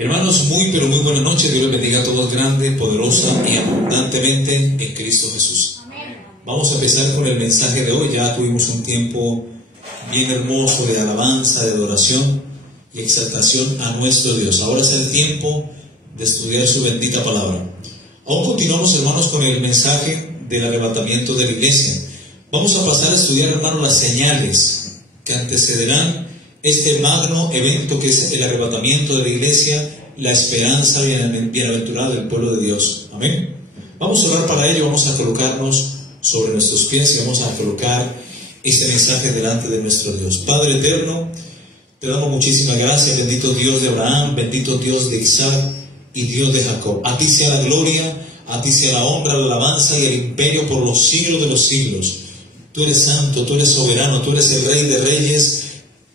Hermanos, muy pero muy buenas noches. Dios les bendiga a todos grande, poderosa y abundantemente en Cristo Jesús. Vamos a empezar con el mensaje de hoy. Ya tuvimos un tiempo bien hermoso de alabanza, de adoración y exaltación a nuestro Dios. Ahora es el tiempo de estudiar su bendita palabra. Aún continuamos, hermanos, con el mensaje del arrebatamiento de la iglesia. Vamos a pasar a estudiar, hermanos, las señales que antecederán este magno evento que es el arrebatamiento de la iglesia, la esperanza bienaventurada del pueblo de Dios. Amén. Vamos a orar para ello, vamos a colocarnos sobre nuestros pies y vamos a colocar este mensaje delante de nuestro Dios. Padre eterno, te damos muchísimas gracias, bendito Dios de Abraham, bendito Dios de Isaac y Dios de Jacob. A ti sea la gloria, a ti sea la honra, la alabanza y el imperio por los siglos de los siglos. Tú eres santo, tú eres soberano, tú eres el Rey de reyes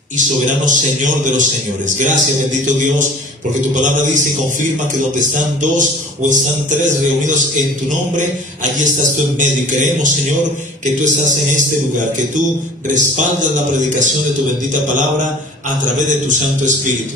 y soberano Señor de los señores. Gracias, bendito Dios, porque tu palabra dice y confirma que donde están dos o están tres reunidos en tu nombre, allí estás tú en medio. Y creemos, Señor, que tú estás en este lugar, que tú respaldas la predicación de tu bendita palabra a través de tu Santo Espíritu.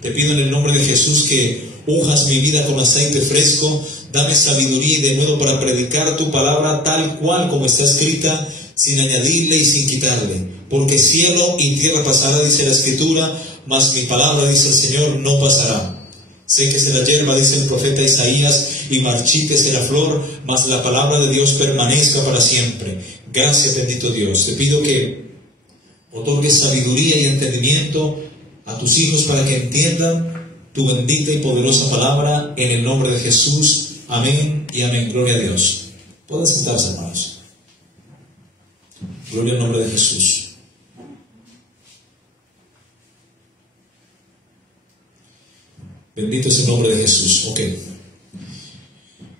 Te pido en el nombre de Jesús que unjas mi vida con aceite fresco, dame sabiduría y de nuevo para predicar tu palabra tal cual como está escrita, sin añadirle y sin quitarle. Porque cielo y tierra pasará, dice la Escritura, mas mi palabra, dice el Señor, no pasará. Séquese la hierba, dice el profeta Isaías, y marchítese la flor, mas la palabra de Dios permanezca para siempre. Gracias, bendito Dios. Te pido que otorgues sabiduría y entendimiento a tus hijos para que entiendan tu bendita y poderosa palabra en el nombre de Jesús. Amén y amén. Gloria a Dios. Pueden sentarse, hermanos. Gloria al nombre de Jesús. Bendito es el nombre de Jesús. Ok.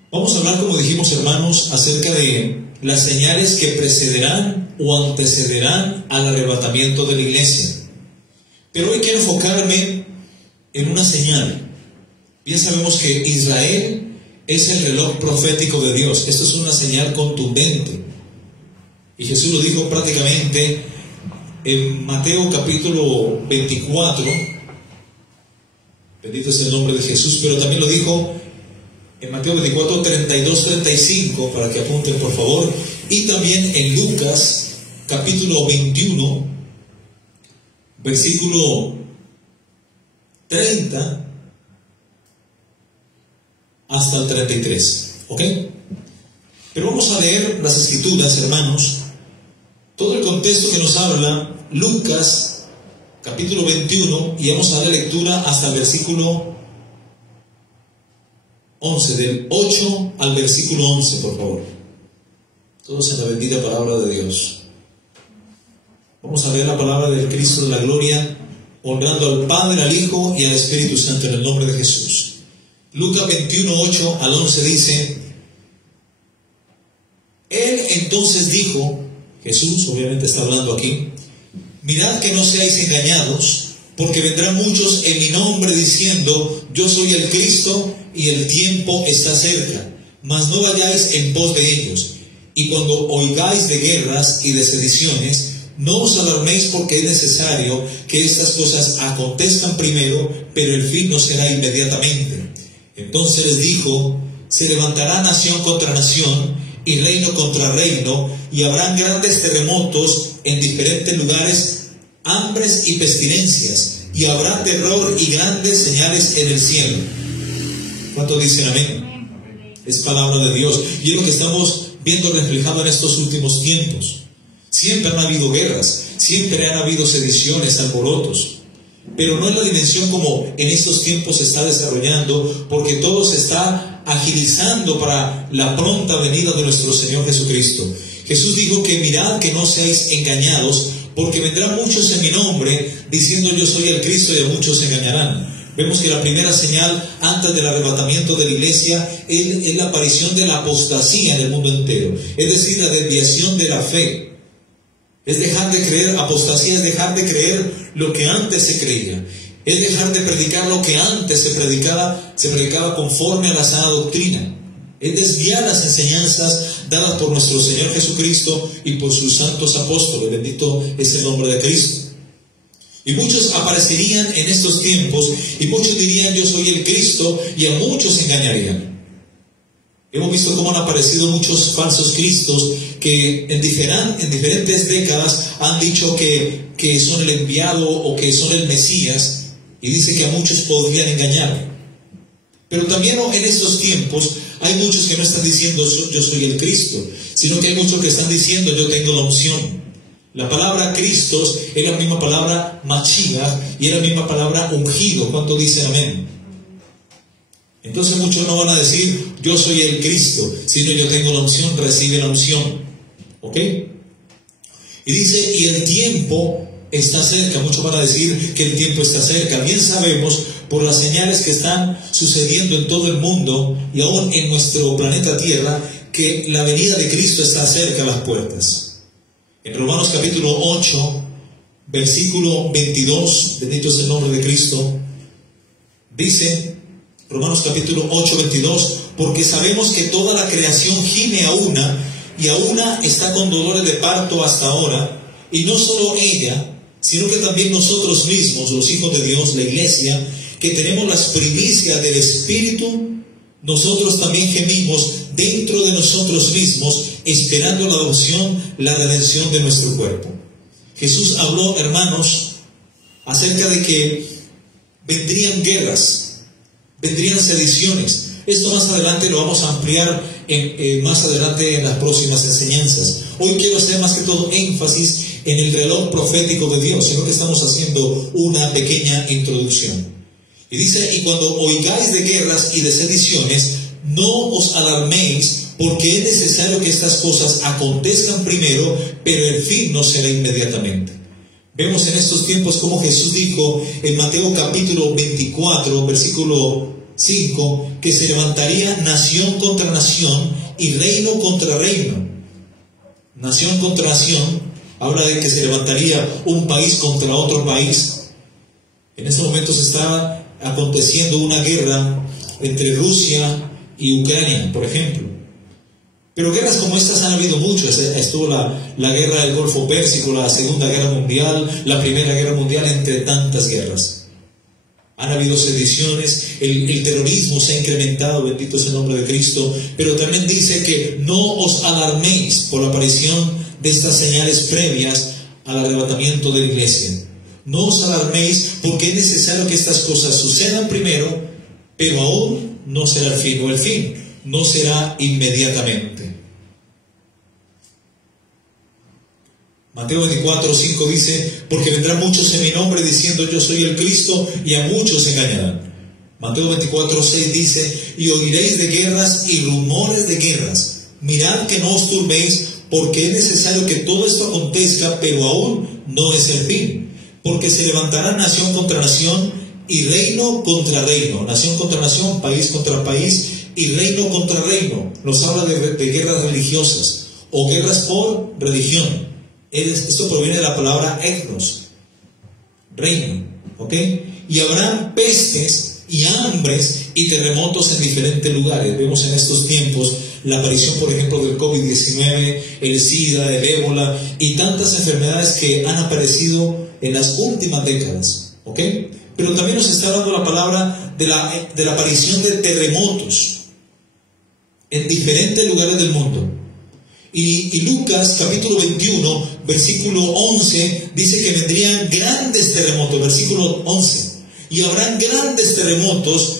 Vamos a hablar, como dijimos, hermanos, acerca de las señales que precederán o antecederán al arrebatamiento de la iglesia. Pero hoy quiero enfocarme en una señal. Bien sabemos que Israel es el reloj profético de Dios. Esto es una señal contundente. Y Jesús lo dijo prácticamente en Mateo capítulo 24. Bendito es el nombre de Jesús. Pero también lo dijo en Mateo 24, 32, 35, para que apunten por favor. Y también en Lucas capítulo 21, versículo 30 hasta el 33. ¿Ok? Pero vamos a leer las escrituras, hermanos. Todo el contexto que nos habla Lucas capítulo 21, y vamos a dar lectura hasta el versículo 11, del 8 al versículo 11, por favor. Todos en la bendita palabra de Dios. Vamos a leer la palabra del Cristo de la gloria, honrando al Padre, al Hijo y al Espíritu Santo en el nombre de Jesús. Lucas 21, 8 al 11 dice: Él entonces dijo, Jesús obviamente está hablando aquí, mirad que no seáis engañados, porque vendrán muchos en mi nombre diciendo, yo soy el Cristo, y el tiempo está cerca. Mas no vayáis en pos de ellos. Y cuando oigáis de guerras y de sediciones, no os alarméis, porque es necesario que estas cosas acontezcan primero, pero el fin no será inmediatamente. Entonces les dijo, se levantará nación contra nación, y reino contra reino, y habrán grandes terremotos en diferentes lugares, hambres y pestilencias, y habrá terror y grandes señales en el cielo. ¿Cuántos dicen amén? Es palabra de Dios, y es lo que estamos viendo reflejado en estos últimos tiempos. Siempre han habido guerras, siempre han habido sediciones, alborotos, pero no en la dimensión como en estos tiempos se está desarrollando, porque todo se está agilizando para la pronta venida de nuestro Señor Jesucristo. Jesús dijo que mirad que no seáis engañados, porque vendrán muchos en mi nombre diciendo yo soy el Cristo, y a muchos se engañarán. Vemos que la primera señal antes del arrebatamiento de la iglesia es la aparición de la apostasía en el mundo entero, es decir, la desviación de la fe. Es dejar de creer, apostasía es dejar de creer lo que antes se creía. Es dejar de predicar lo que antes se predicaba conforme a la sana doctrina. Es desviar las enseñanzas dadas por nuestro Señor Jesucristo y por sus santos apóstoles. Bendito es el nombre de Cristo. Y muchos aparecerían en estos tiempos y muchos dirían yo soy el Cristo y a muchos engañarían. Hemos visto cómo han aparecido muchos falsos cristos que en diferentes décadas han dicho que son el enviado o que son el Mesías, y dice que a muchos podrían engañar. Pero también en estos tiempos hay muchos que no están diciendo yo soy el Cristo, sino que hay muchos que están diciendo yo tengo la unción. La palabra Cristos es la misma palabra Mashiach y es la misma palabra ungido. ¿Cuánto dicen amén? Entonces muchos no van a decir yo soy el Cristo, sino yo tengo la unción, recibe la unción. ¿Ok? Y dice, y el tiempo está cerca. Muchos van a decir que el tiempo está cerca. Bien sabemos por las señales que están sucediendo en todo el mundo y aún en nuestro planeta Tierra que la venida de Cristo está cerca a las puertas. En Romanos capítulo 8, versículo 22, bendito es el nombre de Cristo, dice, Romanos capítulo 8, 22, porque sabemos que toda la creación gime a una, y a una está con dolores de parto hasta ahora, y no solo ella, sino que también nosotros mismos, los hijos de Dios, la iglesia, que tenemos las primicias del Espíritu, nosotros también gemimos dentro de nosotros mismos, esperando la adopción, la redención de nuestro cuerpo. Jesús habló, hermanos, acerca de que vendrían guerras, vendrían sediciones. Esto más adelante lo vamos a ampliar más adelante en las próximas enseñanzas. Hoy quiero hacer más que todo énfasis en el reloj profético de Dios, sino que estamos haciendo una pequeña introducción. Y dice, y cuando oigáis de guerras y de sediciones, no os alarméis, porque es necesario que estas cosas acontezcan primero, pero el fin no será inmediatamente. Vemos en estos tiempos como Jesús dijo en Mateo capítulo 24, versículo 5, que se levantaría nación contra nación y reino contra reino. Nación contra nación, habla de que se levantaría un país contra otro país. En estos momentos está aconteciendo una guerra entre Rusia y Ucrania, por ejemplo. Pero guerras como estas han habido muchas. Estuvo la guerra del Golfo Pérsico, la Segunda Guerra Mundial, la Primera Guerra Mundial, entre tantas guerras. Han habido sediciones, el terrorismo se ha incrementado, bendito es el nombre de Cristo, pero también dice que no os alarméis por la aparición de estas señales previas al arrebatamiento de la iglesia. No os alarméis porque es necesario que estas cosas sucedan primero, pero aún no será el fin, o el fin no será inmediatamente. Mateo 24, 5 dice, porque vendrán muchos en mi nombre diciendo yo soy el Cristo, y a muchos engañarán. Mateo 24, 6 dice, y oiréis de guerras y rumores de guerras. Mirad que no os turbéis, porque es necesario que todo esto acontezca, pero aún no es el fin. Porque se levantará nación contra nación y reino contra reino, nación contra nación, país contra país y reino contra reino. Nos habla de guerras religiosas o guerras por religión. Esto proviene de la palabra etnos, reino, ¿ok? Y habrán pestes y hambres y terremotos en diferentes lugares. Vemos en estos tiempos la aparición, por ejemplo, del COVID-19, el SIDA, el ébola y tantas enfermedades que han aparecido en las últimas décadas, ¿ok? Pero también nos está dando la palabra de la aparición de terremotos en diferentes lugares del mundo. Y Lucas capítulo 21, versículo 11, dice que vendrían grandes terremotos, versículo 11, y habrán grandes terremotos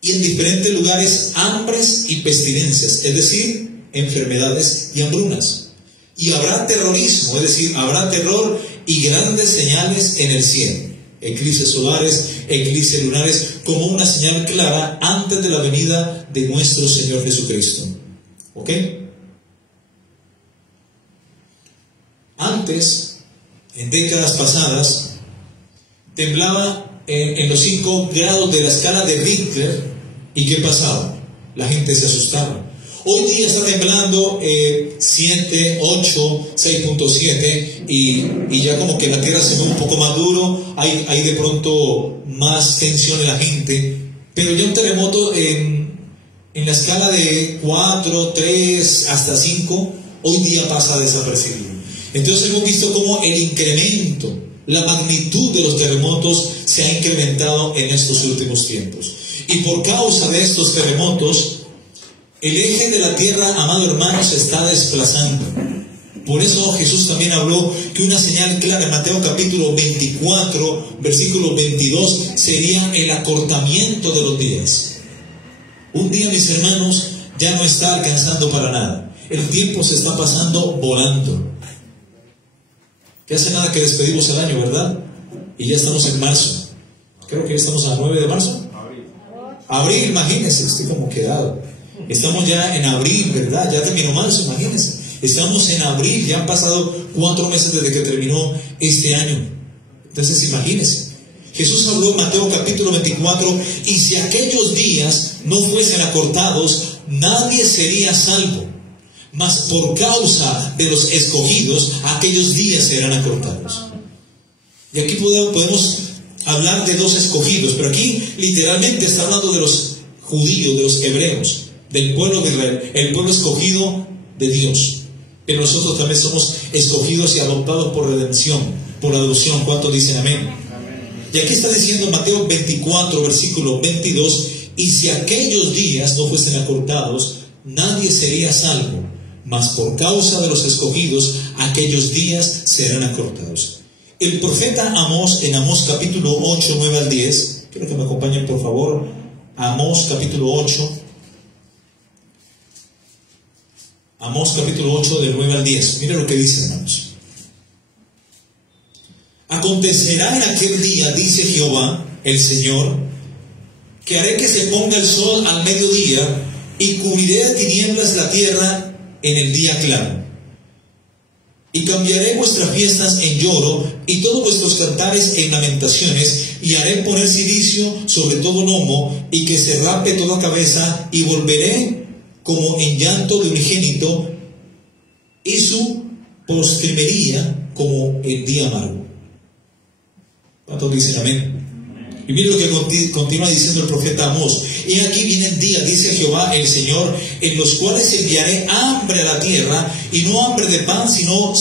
y en diferentes lugares hambres y pestilencias, es decir, enfermedades y hambrunas. Y habrá terrorismo, es decir, habrá terror y grandes señales en el cielo, eclipses solares, eclipses lunares, como una señal clara antes de la venida de nuestro Señor Jesucristo. ¿Ok? Antes, en décadas pasadas, temblaba en los 5 grados de la escala de Richter. ¿Y qué pasaba? La gente se asustaba. Hoy día está temblando 7, 8, 6.7 y ya como que la tierra se ve un poco más duro, hay de pronto más tensión en la gente, pero ya un terremoto en la escala de 4, 3 hasta 5, hoy día pasa desapercibido. Entonces hemos visto como el incremento la magnitud de los terremotos se ha incrementado en estos últimos tiempos. Y por causa de estos terremotos, el eje de la tierra, amado hermano, se está desplazando. Por eso Jesús también habló que una señal clara en Mateo capítulo 24, versículo 22, sería el acortamiento de los días. Un día, mis hermanos, ya no está alcanzando para nada. El tiempo se está pasando volando. Que hace nada que despedimos el año, ¿verdad? Y ya estamos en marzo. Creo que ya estamos a 9 de marzo. Abril, imagínense, estoy como quedado. Estamos ya en abril, ¿verdad? Ya terminó marzo, imagínense. Estamos en abril, ya han pasado 4 meses desde que terminó este año. Entonces, imagínense. Jesús habló en Mateo capítulo 24, y si aquellos días no fuesen acortados, nadie sería salvo. Mas por causa de los escogidos, aquellos días serán acortados. Y aquí podemos hablar de 2 escogidos, pero aquí literalmente está hablando de los judíos, de los hebreos, del pueblo de Israel, el pueblo escogido de Dios. Pero nosotros también somos escogidos y adoptados por redención, por adopción. ¿Cuántos dicen amén? Y aquí está diciendo Mateo 24, versículo 22, y si aquellos días no fuesen acortados, nadie sería salvo, mas por causa de los escogidos, aquellos días serán acortados. El profeta Amós, en Amós capítulo 8, 9 al 10, quiero que me acompañen por favor, Amós capítulo 8, Amós capítulo 8 del 9 al 10, mire lo que dice, hermanos. Acontecerá en aquel día, dice Jehová, el Señor, que haré que se ponga el sol al mediodía y cubriré de tinieblas la tierra en el día claro. Y cambiaré vuestras fiestas en lloro y todos vuestros cantares en lamentaciones, y haré poner cilicio sobre todo lomo y que se rape toda cabeza, y volveré como en llanto de unigénito y su postrimería como el día amargo. ¿Cuántos dicen amén? Y mire lo que continúa diciendo el profeta Amós. Y aquí vienen días, dice Jehová el Señor, en los cuales enviaré hambre a la tierra, y no hambre de pan, sino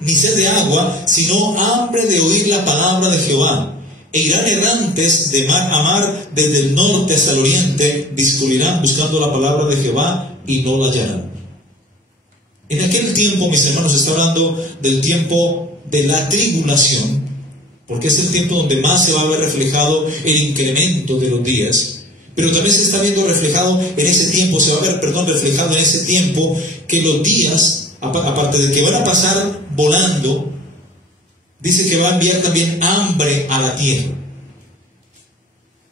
ni sed de agua, sino hambre de oír la palabra de Jehová. E irán errantes de mar a mar, desde el norte hasta el oriente, discurrirán buscando la palabra de Jehová, y no la hallarán. En aquel tiempo, mis hermanos, está hablando del tiempo de la tribulación, porque es el tiempo donde más se va a ver reflejado el incremento de los días. Pero también se está viendo reflejado en ese tiempo, reflejado en ese tiempo, que los días, aparte de que van a pasar volando, dice que va a enviar también hambre a la tierra.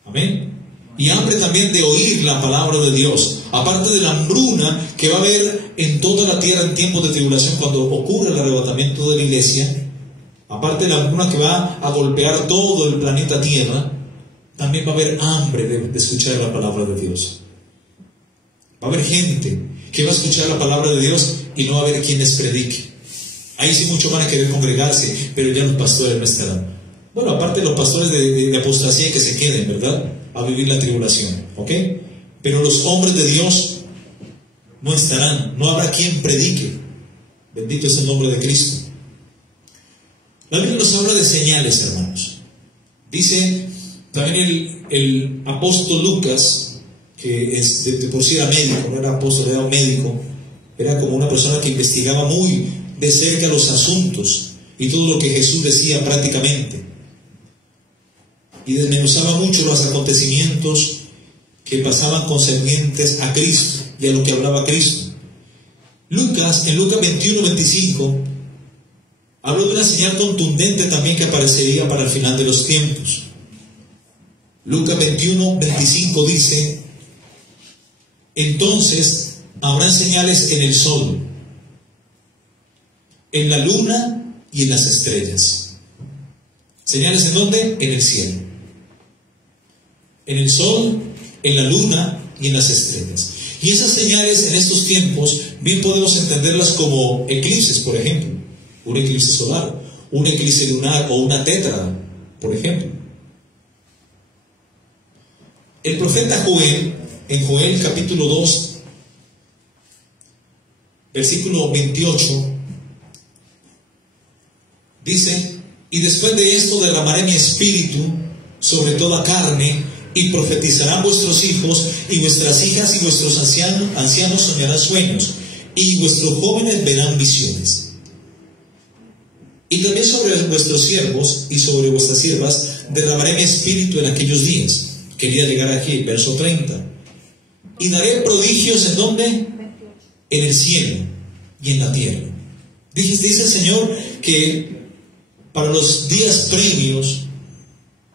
Amén. Y hambre también de oír la palabra de Dios. Aparte de la hambruna que va a haber en toda la tierra en tiempos de tribulación, cuando ocurre el arrebatamiento de la iglesia, aparte de la hambruna que va a golpear todo el planeta Tierra, también va a haber hambre de escuchar la palabra de Dios. Va a haber gente que va a escuchar la palabra de Dios y no va a haber quien les predique. Ahí sí muchos van a querer congregarse, pero ya los pastores no estarán. Bueno, aparte de los pastores de apostasía que se queden, ¿verdad?, a vivir la tribulación, ¿ok? Pero los hombres de Dios no estarán, no habrá quien predique. Bendito es el nombre de Cristo. La Biblia nos habla de señales, hermanos. Dice también el apóstol Lucas, que es de por sí era médico, no era apóstol, era un médico, era como una persona que investigaba muy de cerca los asuntos y todo lo que Jesús decía prácticamente, y desmenuzaba mucho los acontecimientos que pasaban concernientes a Cristo y a lo que hablaba Cristo. Lucas, en Lucas 21, 25, habló de una señal contundente también que aparecería para el final de los tiempos. Lucas 21, 25 dice: entonces habrán señales en el sol, en la luna y en las estrellas. ¿Señales en dónde? En el cielo. En el sol, en la luna y en las estrellas. Y esas señales en estos tiempos bien podemos entenderlas como eclipses, por ejemplo. Un eclipse solar, un eclipse lunar o una tétrada, por ejemplo. El profeta Joel, en Joel capítulo 2, versículo 28, dice: Y después de esto derramaré mi espíritu sobre toda carne, y profetizarán vuestros hijos y vuestras hijas, y vuestros ancianos soñarán sueños, y vuestros jóvenes verán visiones. Y también sobre vuestros siervos y sobre vuestras siervas derramaré mi espíritu en aquellos días. Quería llegar aquí, verso 30. Y daré prodigios, ¿en dónde? En el cielo y en la tierra. Dice el Señor que para los días previos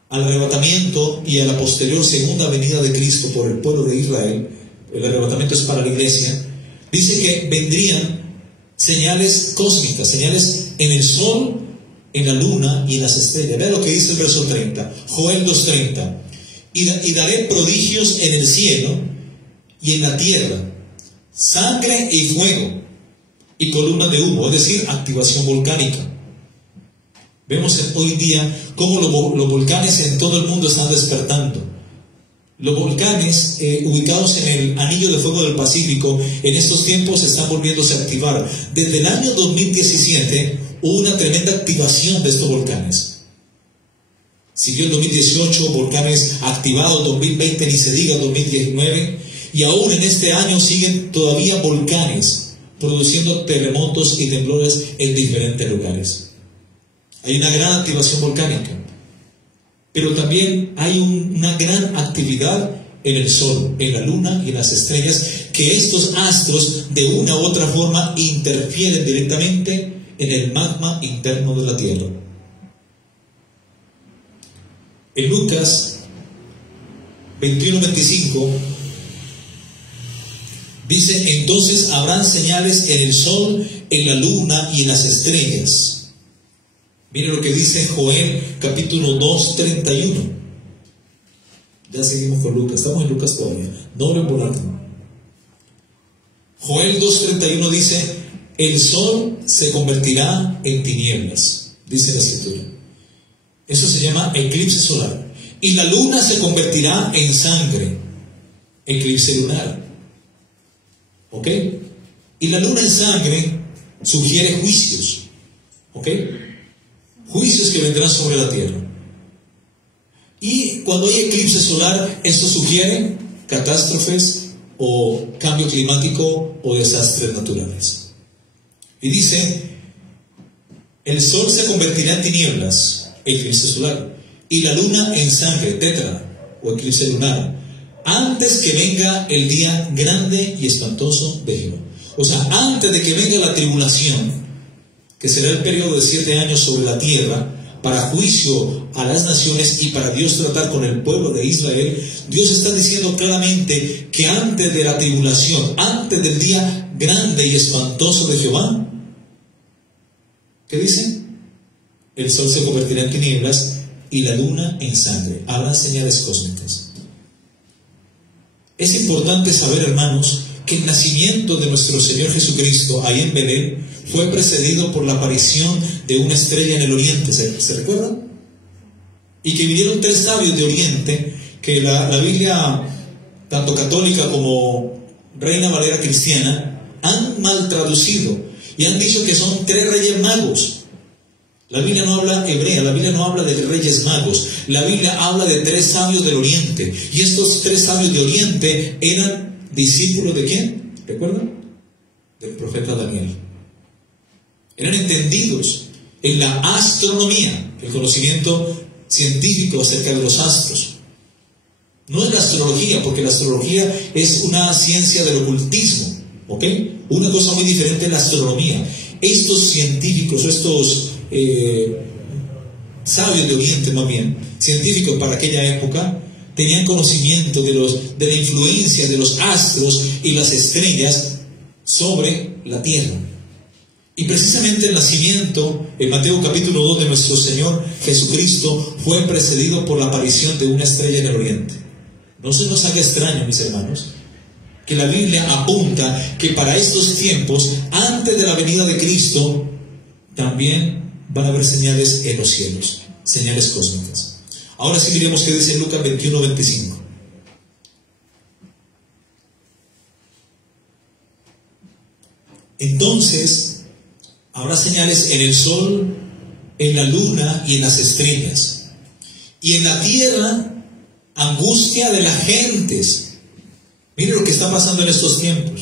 al arrebatamiento y a la posterior segunda venida de Cristo por el pueblo de Israel, el arrebatamiento es para la iglesia, dice que vendrían señales cósmicas, señales en el sol, en la luna y en las estrellas. Vean lo que dice el verso 30, Joel 2:30. Y daré prodigios en el cielo y en la tierra, sangre y fuego y columna de humo, es decir, activación volcánica. Vemos hoy día cómo los volcanes en todo el mundo están despertando. Los volcanes ubicados en el anillo de fuego del Pacífico en estos tiempos están volviéndose a activar. Desde el año 2017 hubo una tremenda activación de estos volcanes. Siguió el 2018, volcanes activados, 2020 ni se diga, 2019, y aún en este año siguen todavía volcanes produciendo terremotos y temblores en diferentes lugares. Hay una gran activación volcánica, pero también hay una gran actividad en el sol, en la luna y en las estrellas, que estos astros de una u otra forma interfieren directamente en el magma interno de la Tierra. En Lucas 21:25 dice: entonces habrán señales en el sol, en la luna y en las estrellas. Mire lo que dice Joel capítulo 2:31. Ya seguimos con Lucas, estamos en Lucas todavía, no lo volando. Joel 2:31 dice: el sol se convertirá en tinieblas, dice la escritura. Eso se llama eclipse solar. Y la luna se convertirá en sangre, eclipse lunar. ¿Ok? Y la luna en sangre sugiere juicios. ¿Ok? Juicios que vendrán sobre la tierra. Y cuando hay eclipse solar, esto sugiere catástrofes o cambio climático o desastres naturales. Y dice: el sol se convertirá en tinieblas, eclipse solar, y la luna en sangre, tetra, o eclipse lunar, antes que venga el día grande y espantoso de Jehová. O sea, antes de que venga la tribulación, que será el periodo de 7 años sobre la tierra, para juicio a las naciones y para Dios tratar con el pueblo de Israel, Dios está diciendo claramente que antes de la tribulación, antes del día grande y espantoso de Jehová, ¿qué dice? El sol se convertirá en tinieblas y la luna en sangre. Habrá señales cósmicas. Es importante saber, hermanos, que el nacimiento de nuestro Señor Jesucristo ahí en Belén fue precedido por la aparición de una estrella en el oriente. ¿Se recuerdan? Y que vinieron 3 sabios de oriente que la Biblia, tanto católica como Reina Valera cristiana, han mal traducido y han dicho que son 3 reyes magos. La Biblia no habla hebrea, la Biblia no habla de reyes magos, la Biblia habla de 3 sabios del oriente. Y estos 3 sabios de oriente eran discípulos ¿de quién? ¿Recuerdan? Del profeta Daniel. Eran entendidos en la astronomía, el conocimiento científico acerca de los astros. No es la astrología, porque la astrología es una ciencia del ocultismo, ¿ok? Una cosa muy diferente es la astronomía. Estos científicos, estos sabios de Oriente, más bien, científicos para aquella época, tenían conocimiento de la influencia de los astros y las estrellas sobre la tierra. Y precisamente el nacimiento, en Mateo capítulo 2 de nuestro Señor Jesucristo, fue precedido por la aparición de una estrella en el oriente. No se nos haga extraño, mis hermanos, que la Biblia apunta que para estos tiempos, antes de la venida de Cristo, también van a haber señales en los cielos, señales cósmicas. Ahora sí miremos qué dice Lucas 21:25. Entonces habrá señales en el sol, en la luna y en las estrellas. Y en la tierra, angustia de las gentes. Mire lo que está pasando en estos tiempos.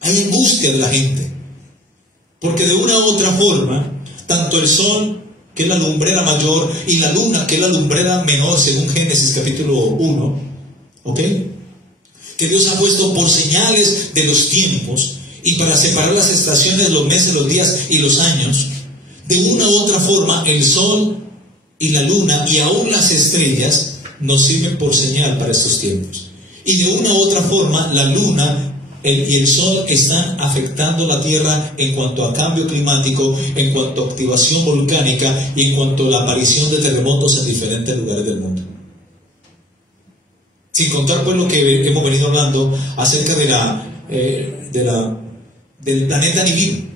Hay angustia de la gente. Porque de una u otra forma, tanto el sol, que es la lumbrera mayor, y la luna, que es la lumbrera menor, según Génesis capítulo 1, ¿ok?, que Dios ha puesto por señales de los tiempos y para separar las estaciones, los meses, los días y los años. De una u otra forma, el sol y la luna y aún las estrellas nos sirven por señal para estos tiempos. Y de una u otra forma, la luna y el sol están afectando la tierra en cuanto a cambio climático, en cuanto a activación volcánica y en cuanto a la aparición de terremotos en diferentes lugares del mundo. Sin contar pues lo que hemos venido hablando acerca del planeta Nibiru,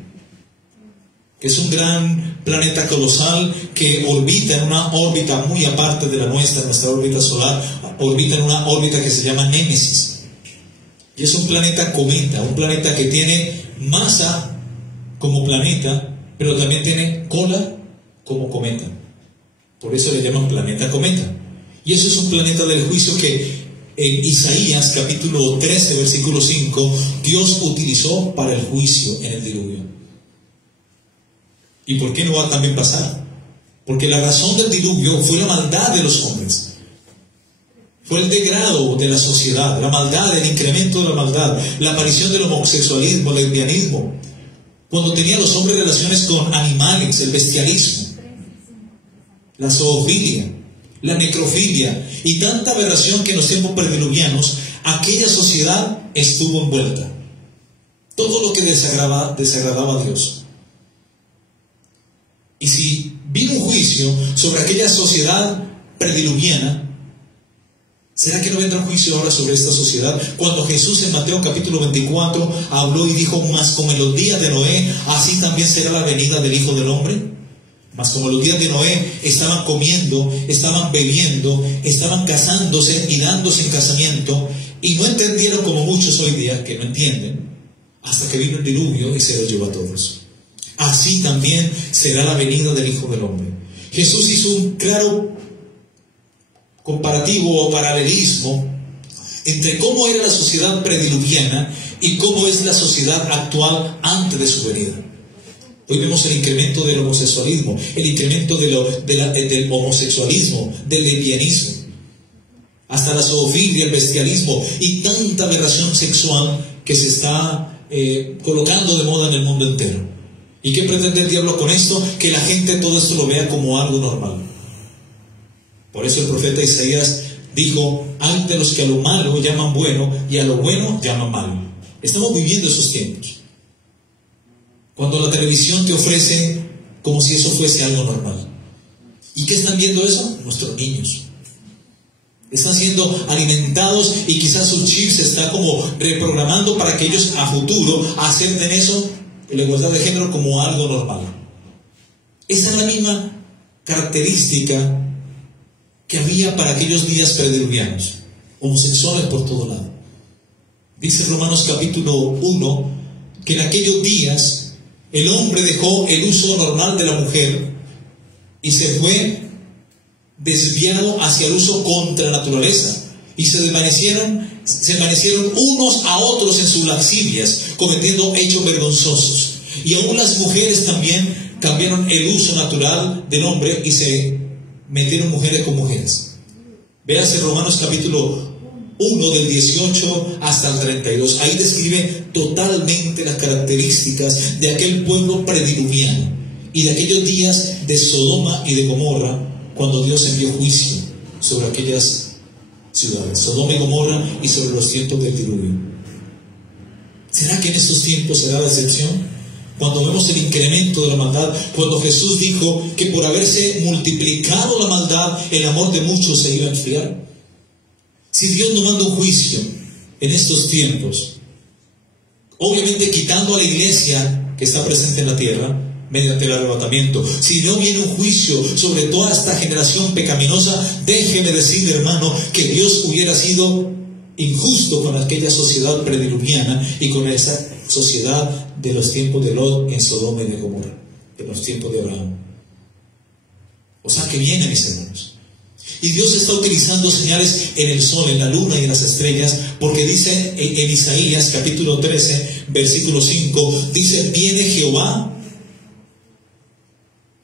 que es un gran planeta colosal que orbita en una órbita muy aparte de la nuestra órbita solar, orbita en una órbita que se llama Némesis. Y es un planeta cometa, un planeta que tiene masa como planeta, pero también tiene cola como cometa. Por eso le llaman planeta cometa. Y eso es un planeta del juicio que en Isaías capítulo 13, versículo 5, Dios utilizó para el juicio en el diluvio. ¿Y por qué no va a también pasar? Porque la razón del diluvio fue la maldad de los hombres. Fue el degrado de la sociedad, la maldad, el incremento de la maldad, la aparición del homosexualismo, el lesbianismo. Cuando tenían los hombres relaciones con animales, el bestialismo, la zoofilia, la necrofilia y tanta aberración que en los tiempos prediluvianos aquella sociedad estuvo envuelta. Todo lo que desagradaba a Dios. Y si vino un juicio sobre aquella sociedad prediluviana, ¿será que no vendrá un juicio ahora sobre esta sociedad? Cuando Jesús en Mateo capítulo 24 habló y dijo: mas como en los días de Noé, así también será la venida del Hijo del Hombre. Mas como en los días de Noé estaban comiendo, estaban bebiendo, estaban casándose y dándose en casamiento, y no entendieron como muchos hoy día que no entienden, hasta que vino el diluvio y se los llevó a todos. Así también será la venida del Hijo del Hombre. Jesús hizo un claro comparativo o paralelismo entre cómo era la sociedad prediluviana y cómo es la sociedad actual antes de su venida. Hoy vemos el incremento del homosexualismo, el incremento del homosexualismo, del lesbianismo, hasta la zoofilia, el bestialismo y tanta aberración sexual que se está colocando de moda en el mundo entero. ¿Y qué pretende el diablo con esto? Que la gente todo esto lo vea como algo normal. Por eso el profeta Isaías dijo: hay de los que a lo malo llaman bueno y a lo bueno llaman malo. Estamos viviendo esos tiempos. Cuando la televisión te ofrece como si eso fuese algo normal. ¿Y qué están viendo eso? Nuestros niños. Están siendo alimentados y quizás su chip se está como reprogramando para que ellos a futuro acepten eso, la igualdad de género, como algo normal. Esa es la misma característica que había para aquellos días prediluvianos. Homosexuales por todo lado. Dice Romanos capítulo 1 que en aquellos días el hombre dejó el uso normal de la mujer y se fue desviado hacia el uso contra la naturaleza, y se envanecieron unos a otros en sus lascivias, cometiendo hechos vergonzosos. Y aún las mujeres también cambiaron el uso natural del hombre y se metieron mujeres con mujeres. Véase Romanos capítulo 1 del 18 hasta el 32. Ahí describe totalmente las características de aquel pueblo prediluviano y de aquellos días de Sodoma y de Gomorra, cuando Dios envió juicio sobre aquellas ciudades, Sodoma y Gomorra, y sobre los tiempos del diluvio. ¿Será que en estos tiempos será la excepción? Cuando vemos el incremento de la maldad, cuando Jesús dijo que por haberse multiplicado la maldad, el amor de muchos se iba a enfriar. Si Dios no manda un juicio en estos tiempos, obviamente quitando a la iglesia que está presente en la tierra mediante el arrebatamiento, si no viene un juicio sobre toda esta generación pecaminosa, déjeme decirle, hermano, que Dios hubiera sido injusto con aquella sociedad prediluviana y con esa sociedad de los tiempos de Lot en Sodoma y de Gomorra. en los tiempos de Abraham. O sea que viene, mis hermanos. Y Dios está utilizando señales en el sol, en la luna y en las estrellas, porque dice en Isaías capítulo 13, versículo 5, dice: viene Jehová,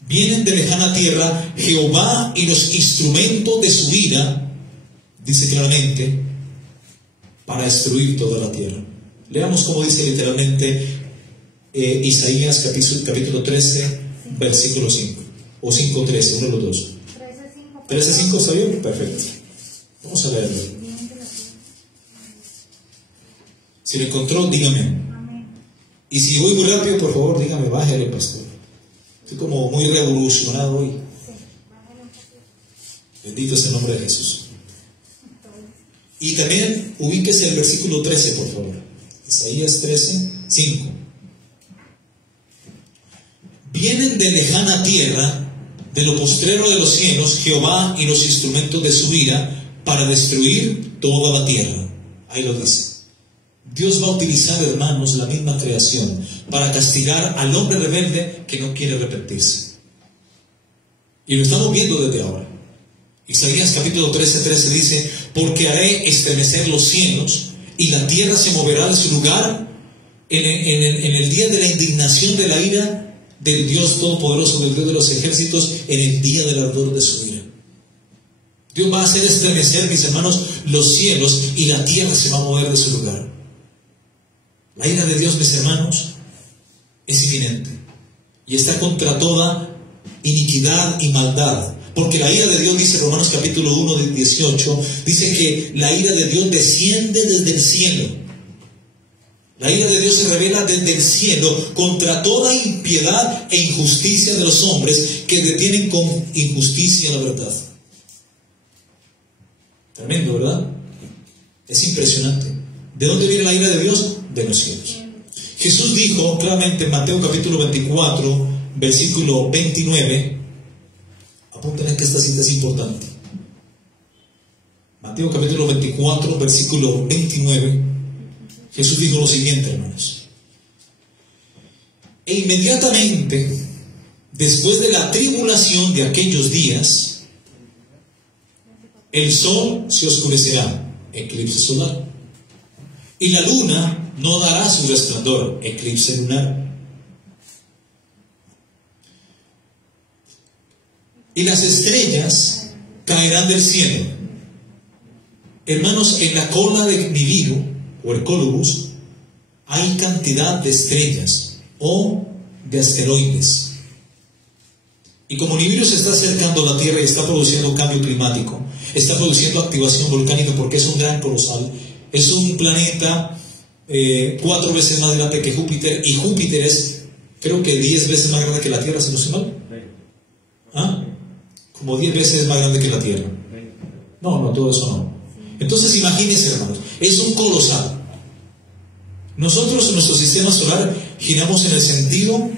vienen de lejana tierra Jehová y los instrumentos de su ira, dice claramente, para destruir toda la tierra. Leamos cómo dice literalmente Isaías capítulo 13, versículo 5, o 5:13, uno de los dos. 13:5, ¿está bien? Perfecto. Vamos a leerlo. Si lo encontró, dígame. Y si voy muy rápido, por favor, dígame, bájale, pastor. Estoy como muy revolucionado hoy. Bendito es el nombre de Jesús. Y también ubíquese el versículo 13, por favor. Isaías 13:5. Vienen de lejana tierra, de lo postrero de los cielos, Jehová y los instrumentos de su ira, para destruir toda la tierra. Ahí lo dice. Dios va a utilizar, hermanos, la misma creación para castigar al hombre rebelde que no quiere arrepentirse. Y lo estamos viendo desde ahora. Isaías capítulo 13:13 dice: porque haré estremecer los cielos y la tierra se moverá de su lugar en el día de la indignación de la ira del Dios Todopoderoso, del Dios de los ejércitos, en el día del ardor de su ira. Dios va a hacer estremecer, mis hermanos, los cielos, y la tierra se va a mover de su lugar. La ira de Dios, mis hermanos, es inminente y está contra toda iniquidad y maldad, porque la ira de Dios, dice Romanos capítulo 1 del 18, dice que la ira de Dios desciende desde el cielo. La ira de Dios se revela desde el cielo contra toda impiedad e injusticia de los hombres que detienen con injusticia la verdad. Tremendo, ¿verdad? Es impresionante. ¿De dónde viene la ira de Dios? De los cielos. Jesús dijo claramente en Mateo capítulo 24, versículo 29. Apúntenle que esta cita es importante. Mateo capítulo 24, versículo 29. Jesús dijo lo siguiente, hermanos: e inmediatamente después de la tribulación de aquellos días, el sol se oscurecerá, eclipse solar, y la luna no dará su resplandor, eclipse lunar, y las estrellas caerán del cielo. Hermanos, en la cola de Nibiru o Hercólogos hay cantidad de estrellas o de asteroides. Y como Nibiru se está acercando a la Tierra y está produciendo cambio climático, está produciendo activación volcánica, porque es un gran colosal, es un planeta 4 veces más grande que Júpiter, y Júpiter es, creo que 10 veces más grande que la Tierra, si no estoy mal. ¿Ah? Como 10 veces más grande que la Tierra. No, todo eso no. Entonces imagínense, hermanos, es un colosal. Nosotros en nuestro sistema solar giramos en el sentido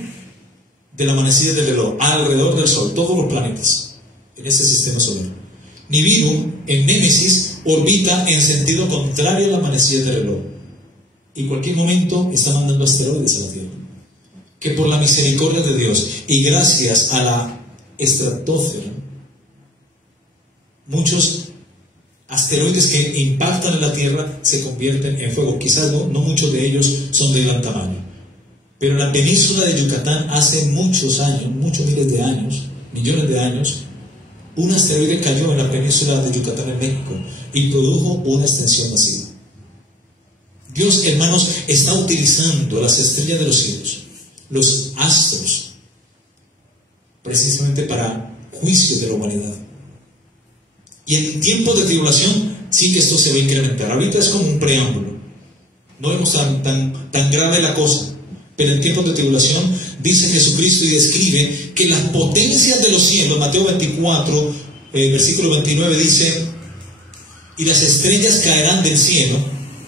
de la manecilla del reloj, alrededor del Sol, todos los planetas en ese sistema solar. Nibiru, en Némesis, orbita en sentido contrario a la manecilla del reloj, y en cualquier momento está mandando asteroides a la Tierra, que por la misericordia de Dios y gracias a la estratosfera, muchos asteroides que impactan en la Tierra se convierten en fuego. Quizás no muchos de ellos son de gran tamaño, pero en la península de Yucatán hace muchos años, muchos miles de años, millones de años, un asteroide cayó en la península de Yucatán en México y produjo una extensión masiva. Dios, hermanos, está utilizando las estrellas de los cielos, los astros, precisamente para juicio de la humanidad. Y en tiempos de tribulación sí que esto se va a incrementar. Ahorita es como un preámbulo, no vemos tan grave la cosa, pero en tiempos de tribulación dice Jesucristo y describe que las potencias de los cielos, Mateo 24, versículo 29 dice: y las estrellas caerán del cielo,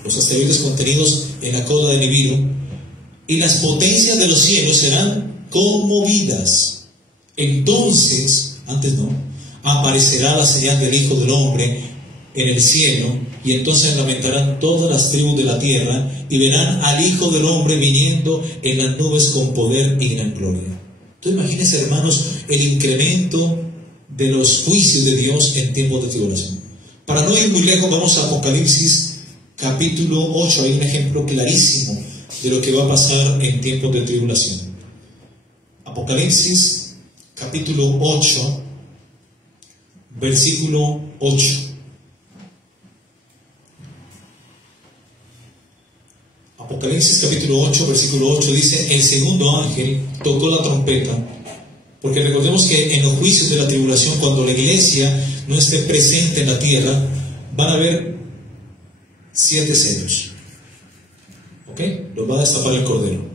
los asteroides contenidos en la cola de Nibiru, y las potencias de los cielos serán conmovidas. Entonces, antes no, aparecerá la señal del Hijo del Hombre en el cielo, y entonces lamentarán todas las tribus de la tierra, y verán al Hijo del Hombre viniendo en las nubes con poder y gran gloria. Entonces imagínense, hermanos, el incremento de los juicios de Dios en tiempos de tribulación. Para no ir muy lejos, vamos a Apocalipsis capítulo 8. Hay un ejemplo clarísimo de lo que va a pasar en tiempos de tribulación. Apocalipsis capítulo 8, versículo 8. Apocalipsis capítulo 8, versículo 8 dice: el segundo ángel tocó la trompeta, porque recordemos que en los juicios de la tribulación, cuando la iglesia no esté presente en la tierra, van a haber 7 sellos. ¿Ok? Los va a destapar el Cordero.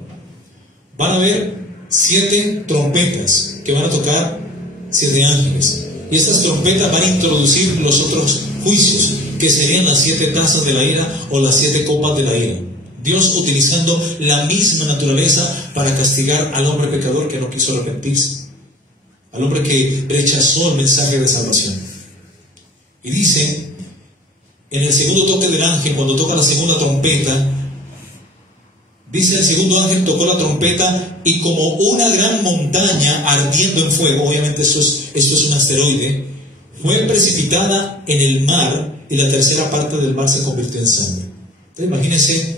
Van a haber 7 trompetas que van a tocar 7 ángeles. Y estas trompetas van a introducir los otros juicios, que serían las 7 tazas de la ira o las 7 copas de la ira. Dios utilizando la misma naturaleza para castigar al hombre pecador que no quiso arrepentirse, al hombre que rechazó el mensaje de salvación. Y dice, en el segundo toque del ángel, cuando toca la segunda trompeta, dice: el segundo ángel tocó la trompeta y como una gran montaña ardiendo en fuego, obviamente esto es un asteroide, fue precipitada en el mar, y la tercera parte del mar se convirtió en sangre. Entonces imagínense,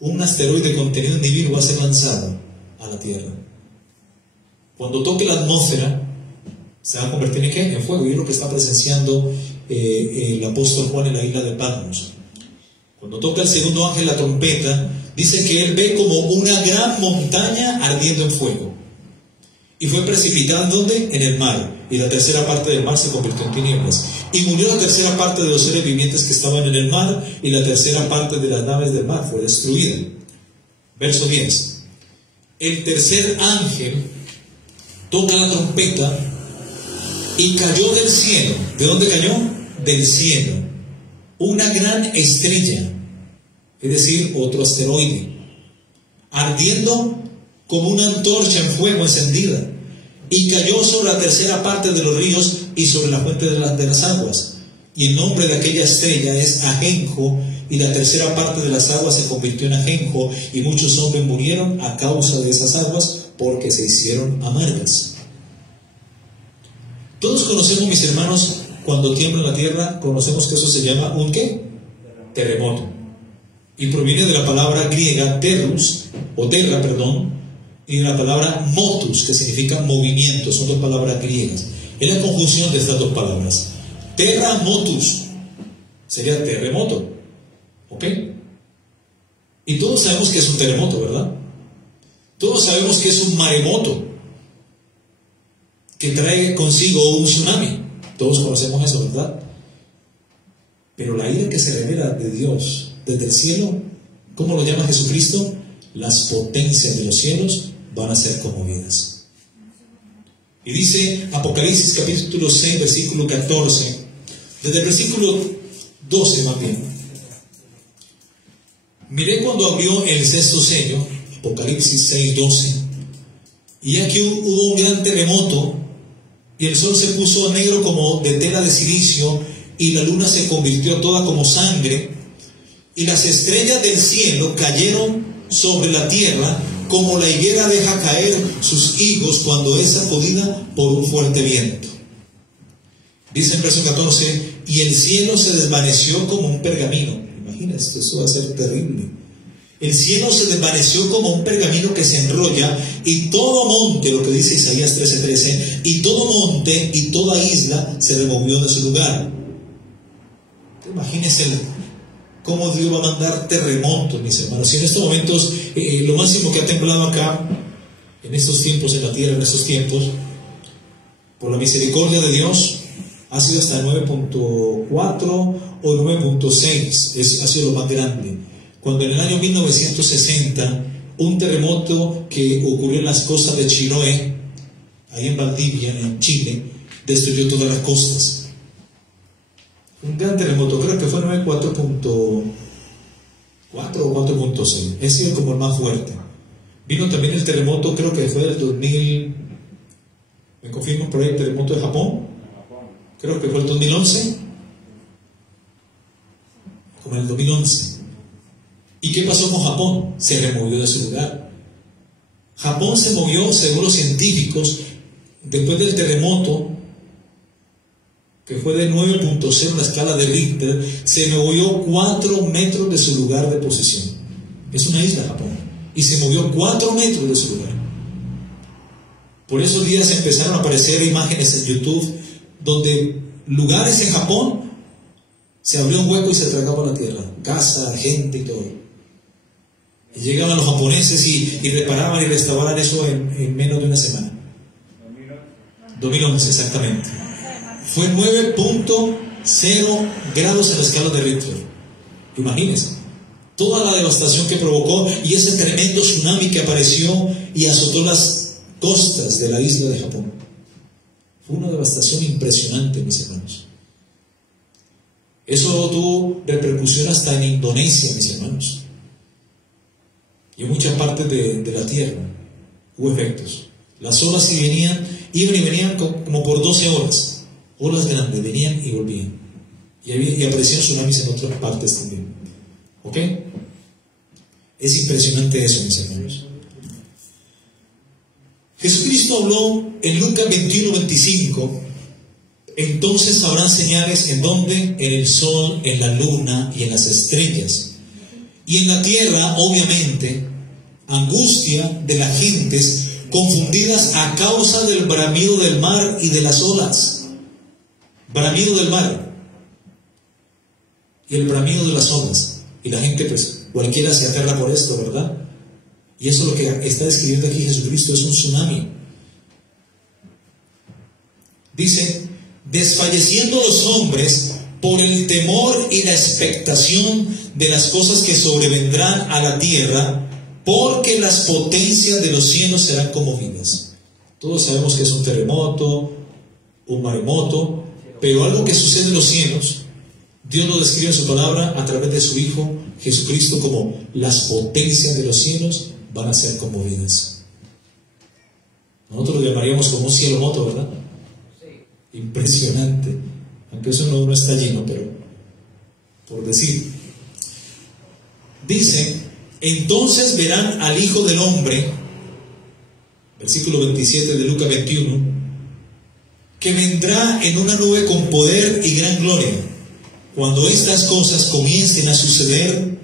un asteroide contenido en divino va a ser lanzado a la tierra. Cuando toque la atmósfera, se va a convertir en ¿qué? En fuego. Y es lo que está presenciando el apóstol Juan en la isla de Patmos. Cuando toca el segundo ángel la trompeta, dice que él ve como una gran montaña ardiendo en fuego. Y fue precipitada ¿dónde? En el mar. Y la tercera parte del mar se convirtió en tinieblas. Y murió la tercera parte de los seres vivientes que estaban en el mar, y la tercera parte de las naves del mar fue destruida. Verso 10. El tercer ángel toca la trompeta y cayó del cielo. ¿De dónde cayó? Del cielo. Una gran estrella, es decir, otro asteroide, ardiendo como una antorcha en fuego encendida, y cayó sobre la tercera parte de los ríos y sobre la fuente de las aguas. Y el nombre de aquella estrella es Ajenjo, y la tercera parte de las aguas se convirtió en ajenjo, y muchos hombres murieron a causa de esas aguas, porque se hicieron amargas. Todos conocemos, mis hermanos, cuando tiembla la tierra, conocemos que eso se llama un ¿qué? Terremoto. Y proviene de la palabra griega terrus, o terra, perdón, y de la palabra motus, que significa movimiento. Son 2 palabras griegas. Es la conjunción de estas 2 palabras. Terra motus sería terremoto. ¿Ok? Y todos sabemos que es un terremoto, ¿verdad? Todos sabemos que es un maremoto, que trae consigo un tsunami. Todos conocemos eso, ¿verdad? Pero la ira que se revela de Dios desde el cielo, ¿cómo lo llama Jesucristo? Las potencias de los cielos van a ser conmovidas. Y dice Apocalipsis capítulo 6, versículo 14, desde el versículo 12 más bien: miré cuando abrió el sexto sello, Apocalipsis 6, 12, y aquí hubo un gran terremoto, y el sol se puso negro como de tela de silicio, y la luna se convirtió toda como sangre, y las estrellas del cielo cayeron sobre la tierra, como la higuera deja caer sus higos cuando es sacudida por un fuerte viento. Dice en verso 14: y el cielo se desvaneció como un pergamino. Imagínense, eso va a ser terrible. El cielo se desvaneció como un pergamino que se enrolla, y todo monte, lo que dice Isaías 13:13, y todo monte y toda isla se removió de su lugar. Imagínense cómo Dios va a mandar terremotos, mis hermanos. Y en estos momentos, lo máximo que ha temblado acá, en estos tiempos, en la tierra, en estos tiempos, por la misericordia de Dios, ha sido hasta 9.4 o 9.6, ha sido lo más grande. Cuando en el año 1960, un terremoto que ocurrió en las costas de Chiloé, ahí en Valdivia, en Chile, destruyó todas las costas. Un gran terremoto, creo que fue 9.4.4 o 4.6, ese sido como el más fuerte. Vino también el terremoto, creo que fue del 2000, me confirmo por ahí, el terremoto de Japón, creo que fue el 2011, como en el 2011. ¿Y qué pasó con Japón? Se removió de su lugar. Japón se movió, según los científicos, después del terremoto, que fue de 9.0 en la escala de Richter, se movió 4 metros de su lugar de posición. Es una isla, Japón, y se movió 4 metros de su lugar. Por esos días empezaron a aparecer imágenes en YouTube donde lugares en Japón se abrió un hueco y se tragaba la tierra, casa, gente y todo. Y llegaban los japoneses y reparaban y restauraban eso en menos de una semana. 2011, exactamente. Fue 9.0 grados en la escala de Richter. Imagínense toda la devastación que provocó y ese tremendo tsunami que apareció y azotó las costas de la isla de Japón. Fue una devastación impresionante, mis hermanos. Eso tuvo repercusión hasta en Indonesia, mis hermanos, y en muchas partes de la tierra hubo efectos. Las olas sí iban y venían como por 12 horas, olas grandes, venían y volvían, y aparecían tsunamis en otras partes también. ¿Ok? Es impresionante eso, mis hermanos. Jesucristo habló en Lucas 21:25. Entonces habrán señales en donde, en el sol, en la luna y en las estrellas. Y en la tierra, obviamente, angustia de las gentes confundidas a causa del bramido del mar y de las olas. Bramido del mar y el bramido de las olas. Y la gente, pues, cualquiera se aterra por esto, ¿verdad? Y eso es lo que está describiendo aquí Jesucristo, es un tsunami. Dice, desfalleciendo los hombres por el temor y la expectación de las cosas que sobrevendrán a la tierra, porque las potencias de los cielos serán conmovidas. Todos sabemos que es un terremoto, un maremoto, pero algo que sucede en los cielos, Dios lo describe en su palabra a través de su Hijo Jesucristo como las potencias de los cielos van a ser conmovidas. Nosotros lo llamaríamos como un cielo moto, ¿verdad? Impresionante, aunque eso no está lleno, pero por decir. Dice, entonces verán al Hijo del Hombre, versículo 27 de Lucas 21, que vendrá en una nube con poder y gran gloria. Cuando estas cosas comiencen a suceder,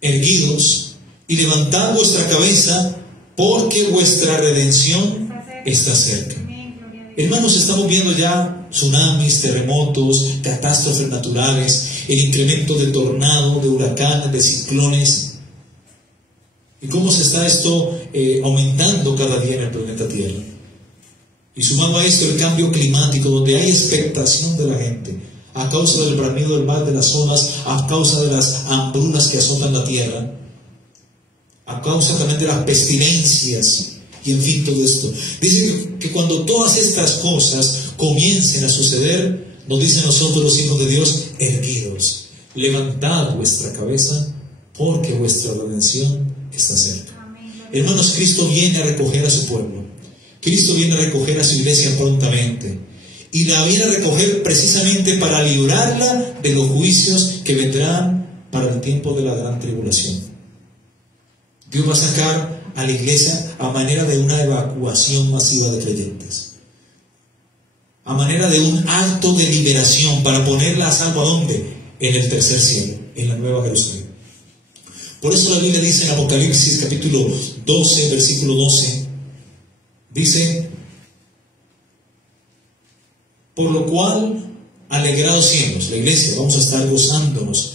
erguidos y levantad vuestra cabeza, porque vuestra redención está cerca. Hermanos, estamos viendo ya tsunamis, terremotos, catástrofes naturales, el incremento de tornados, de huracanes, de ciclones. ¿Y cómo se está esto aumentando cada día en el planeta Tierra? Y sumando a esto el cambio climático, donde hay expectación de la gente, a causa del bramido del mar, de las olas, a causa de las hambrunas que azotan la tierra, a causa también de las pestilencias, y en fin, todo esto. Dice que cuando todas estas cosas comiencen a suceder, nos dicen nosotros los hijos de Dios, erguidos, levantad vuestra cabeza, porque vuestra redención está cerca. Hermanos, Cristo viene a recoger a su pueblo. Cristo viene a recoger a su iglesia prontamente. Y la viene a recoger precisamente para librarla de los juicios que vendrán para el tiempo de la gran tribulación. Dios va a sacar a la iglesia a manera de una evacuación masiva de creyentes, a manera de un acto de liberación para ponerla a salvo. ¿A dónde? En el tercer cielo, en la nueva Jerusalén. Por eso la Biblia dice en Apocalipsis capítulo 12, versículo 12, dice, por lo cual, alegrados cielos, la iglesia, vamos a estar gozándonos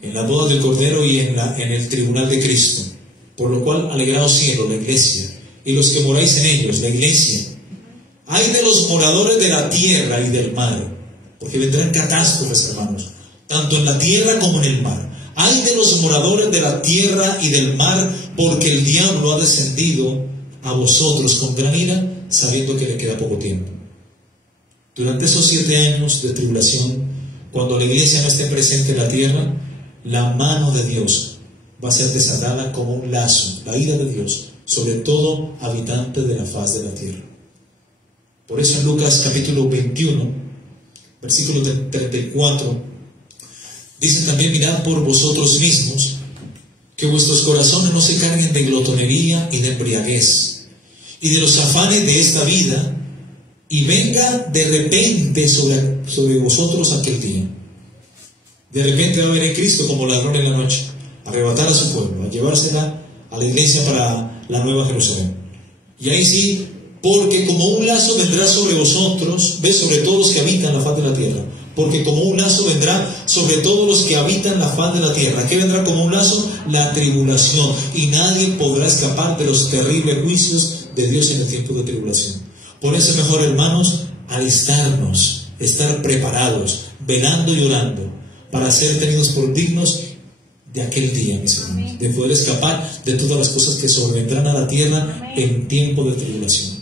en la boda del Cordero y en el tribunal de Cristo. Por lo cual, alegrados cielos, la iglesia, y los que moráis en ellos, la iglesia. Hay de los moradores de la tierra y del mar, porque vendrán catástrofes, hermanos, tanto en la tierra como en el mar. Hay de los moradores de la tierra y del mar, porque el diablo ha descendido a vosotros con gran ira, sabiendo que le queda poco tiempo. Durante esos 7 años de tribulación, cuando la iglesia no esté presente en la tierra, la mano de Dios va a ser desatada como un lazo, la ira de Dios, sobre todo habitante de la faz de la tierra. Por eso en Lucas capítulo 21, versículo 34, dice también, mirad por vosotros mismos, que vuestros corazones no se carguen de glotonería y de embriaguez, y de los afanes de esta vida, y venga de repente sobre vosotros aquel día. De repente va a venir Cristo como ladrón en la noche, a arrebatar a su pueblo, a llevársela a la iglesia para la nueva Jerusalén. Y ahí sí, porque como un lazo vendrá sobre vosotros, ve, sobre todos los que habitan la faz de la tierra. Porque como un lazo vendrá sobre todos los que habitan la faz de la tierra. ¿Qué vendrá como un lazo? La tribulación. Y nadie podrá escapar de los terribles juicios de Dios en el tiempo de tribulación. Por eso es mejor, hermanos, alistarnos, estar preparados, velando y orando, para ser tenidos por dignos de aquel día, mis hermanos, de poder escapar de todas las cosas que sobrevendrán a la tierra en tiempo de tribulación.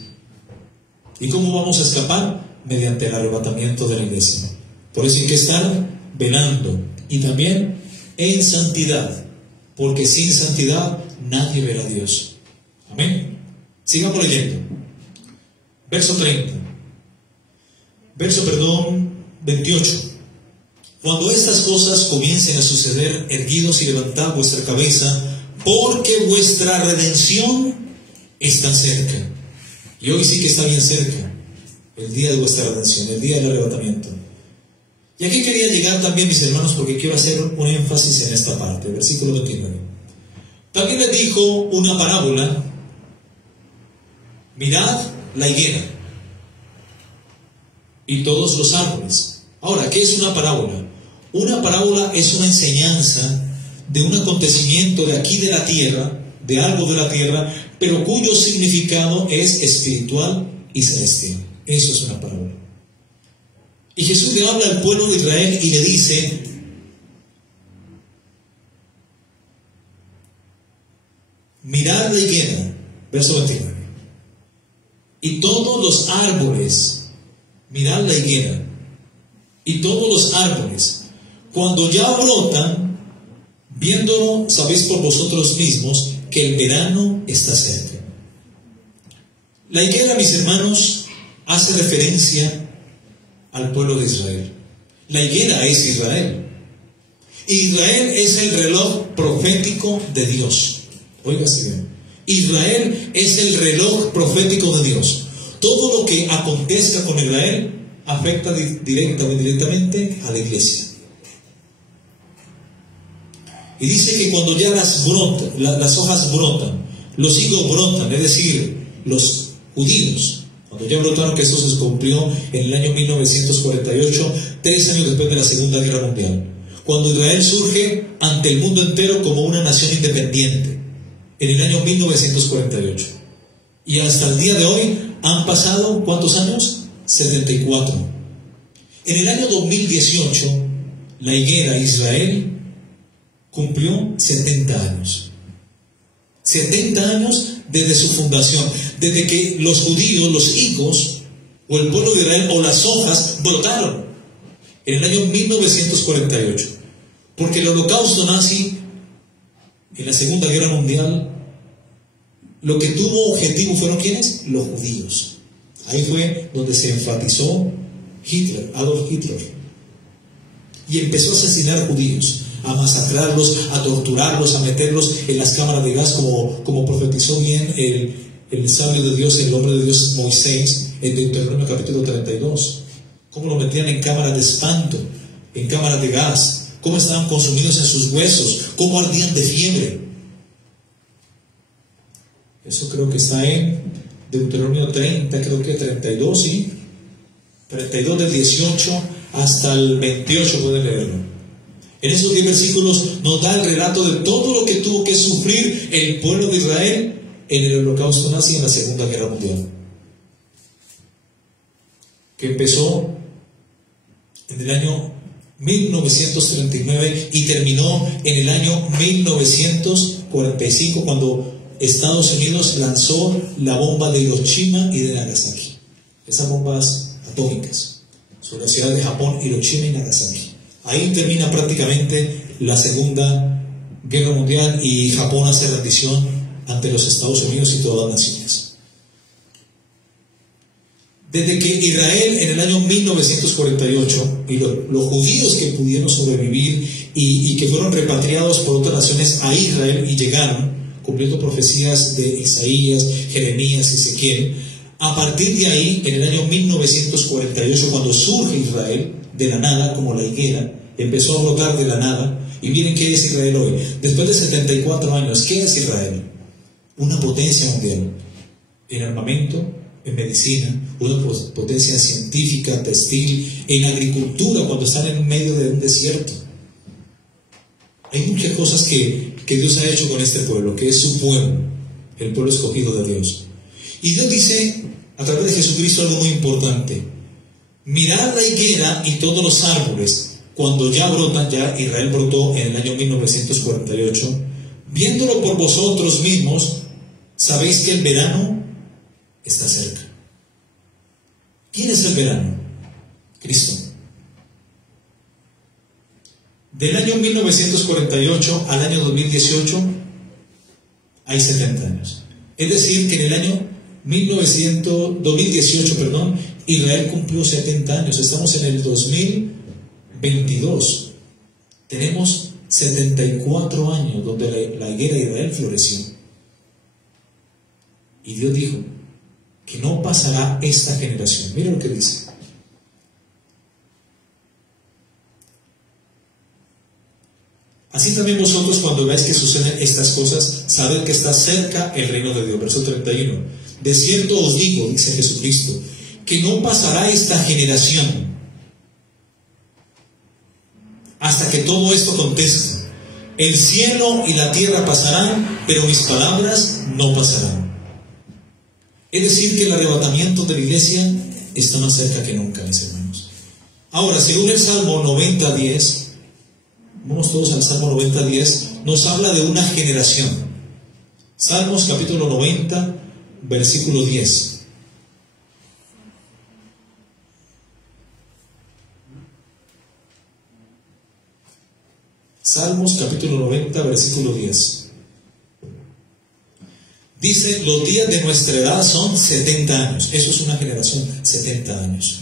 ¿Y cómo vamos a escapar? Mediante el arrebatamiento de la iglesia. Por eso hay que estar velando y también en santidad, porque sin santidad nadie verá a Dios. Amén. Sigamos leyendo. Verso 28. Cuando estas cosas comiencen a suceder, erguidos y levantad vuestra cabeza, porque vuestra redención está cerca. Y hoy sí que está bien cerca el día de vuestra redención, el día del arrebatamiento. Y aquí quería llegar también, mis hermanos, porque quiero hacer un énfasis en esta parte, versículo 29. También les dijo una parábola: mirad la higuera y todos los árboles. Ahora, ¿qué es una parábola? Una parábola es una enseñanza de un acontecimiento de aquí de la tierra, de algo de la tierra, pero cuyo significado es espiritual y celestial. Eso es una parábola. Y Jesús le habla al pueblo de Israel y le dice: mirad la higuera, verso 29, y todos los árboles, mirad la higuera, y todos los árboles, cuando ya brotan, viéndolo, sabéis por vosotros mismos que el verano está cerca. La higuera, mis hermanos, hace referencia al pueblo de Israel. La higuera es Israel. Israel es el reloj profético de Dios. Óigase bien. Israel es el reloj profético de Dios. Todo lo que acontezca con Israel afecta directa o indirectamente a la iglesia. Y dice que cuando ya las hojas brotan, los higos brotan, es decir, los judíos, cuando ya brotaron, que esto se cumplió en el año 1948, 3 años después de la Segunda Guerra Mundial, cuando Israel surge ante el mundo entero como una nación independiente, en el año 1948. Y hasta el día de hoy han pasado, ¿cuántos años? 74. En el año 2018, la higuera Israel cumplió 70 años. 70 años desde su fundación, desde que los judíos, los higos, o el pueblo de Israel, o las hojas, brotaron en el año 1948. Porque el holocausto nazi, en la Segunda Guerra Mundial, lo que tuvo objetivo fueron ¿quiénes? Los judíos. Ahí fue donde se enfatizó Hitler, Adolf Hitler, y empezó a asesinar judíos, a masacrarlos, a torturarlos, a meterlos en las cámaras de gas, como profetizó bien el sabio de Dios, el hombre de Dios Moisés, en Deuteronomio capítulo 32. Cómo lo metían en cámaras de espanto, en cámaras de gas, cómo estaban consumidos en sus huesos, cómo ardían de fiebre. Eso creo que está en Deuteronomio 30, creo que 32, ¿sí? 32 del 18 hasta el 28, pueden leerlo. En esos 10 versículos nos da el relato de todo lo que tuvo que sufrir el pueblo de Israel en el holocausto nazi en la Segunda Guerra Mundial, que empezó en el año 1939 y terminó en el año 1945, cuando Estados Unidos lanzó la bomba de Hiroshima y de Nagasaki, esas bombas atómicas sobre la ciudad de Japón, Hiroshima y Nagasaki. Ahí termina prácticamente la Segunda Guerra Mundial y Japón hace rendición ante los Estados Unidos y todas las naciones. Desde que Israel en el año 1948 y los judíos que pudieron sobrevivir y que fueron repatriados por otras naciones a Israel y llegaron, cumpliendo profecías de Isaías, Jeremías, Ezequiel, a partir de ahí, en el año 1948, cuando surge Israel de la nada, como la higuera, empezó a brotar de la nada, y miren qué es Israel hoy. Después de 74 años, ¿qué es Israel? Una potencia mundial, en armamento, en medicina, una potencia científica, textil, en agricultura, cuando están en medio de un desierto. Hay muchas cosas que Dios ha hecho con este pueblo, que es su pueblo, el pueblo escogido de Dios. Y Dios dice, a través de Jesucristo, algo muy importante: mirad la higuera y todos los árboles, cuando ya brotan. Ya Israel brotó en el año 1948, viéndolo por vosotros mismos, sabéis que el verano está cerca. ¿Quién es el verano? Cristo. Del año 1948 al año 2018 hay 70 años. Es decir, que en el año 2018, Israel cumplió 70 años. Estamos en el 2022. Tenemos 74 años donde la higuera de Israel floreció. Y Dios dijo que no pasará esta generación. Mira lo que dice. Así también vosotros, cuando veáis que suceden estas cosas, sabed que está cerca el reino de Dios. Verso 31. De cierto os digo, dice Jesucristo, que no pasará esta generación hasta que todo esto acontezca. El cielo y la tierra pasarán, pero mis palabras no pasarán. Es decir, que el arrebatamiento de la iglesia está más cerca que nunca, mis hermanos. Ahora, según el Salmo 90:10, vamos todos al Salmo 90:10, nos habla de una generación. Salmos capítulo 90, versículo 10. Salmos capítulo 90, versículo 10. Dice, los días de nuestra edad son 70 años. Eso es una generación, 70 años.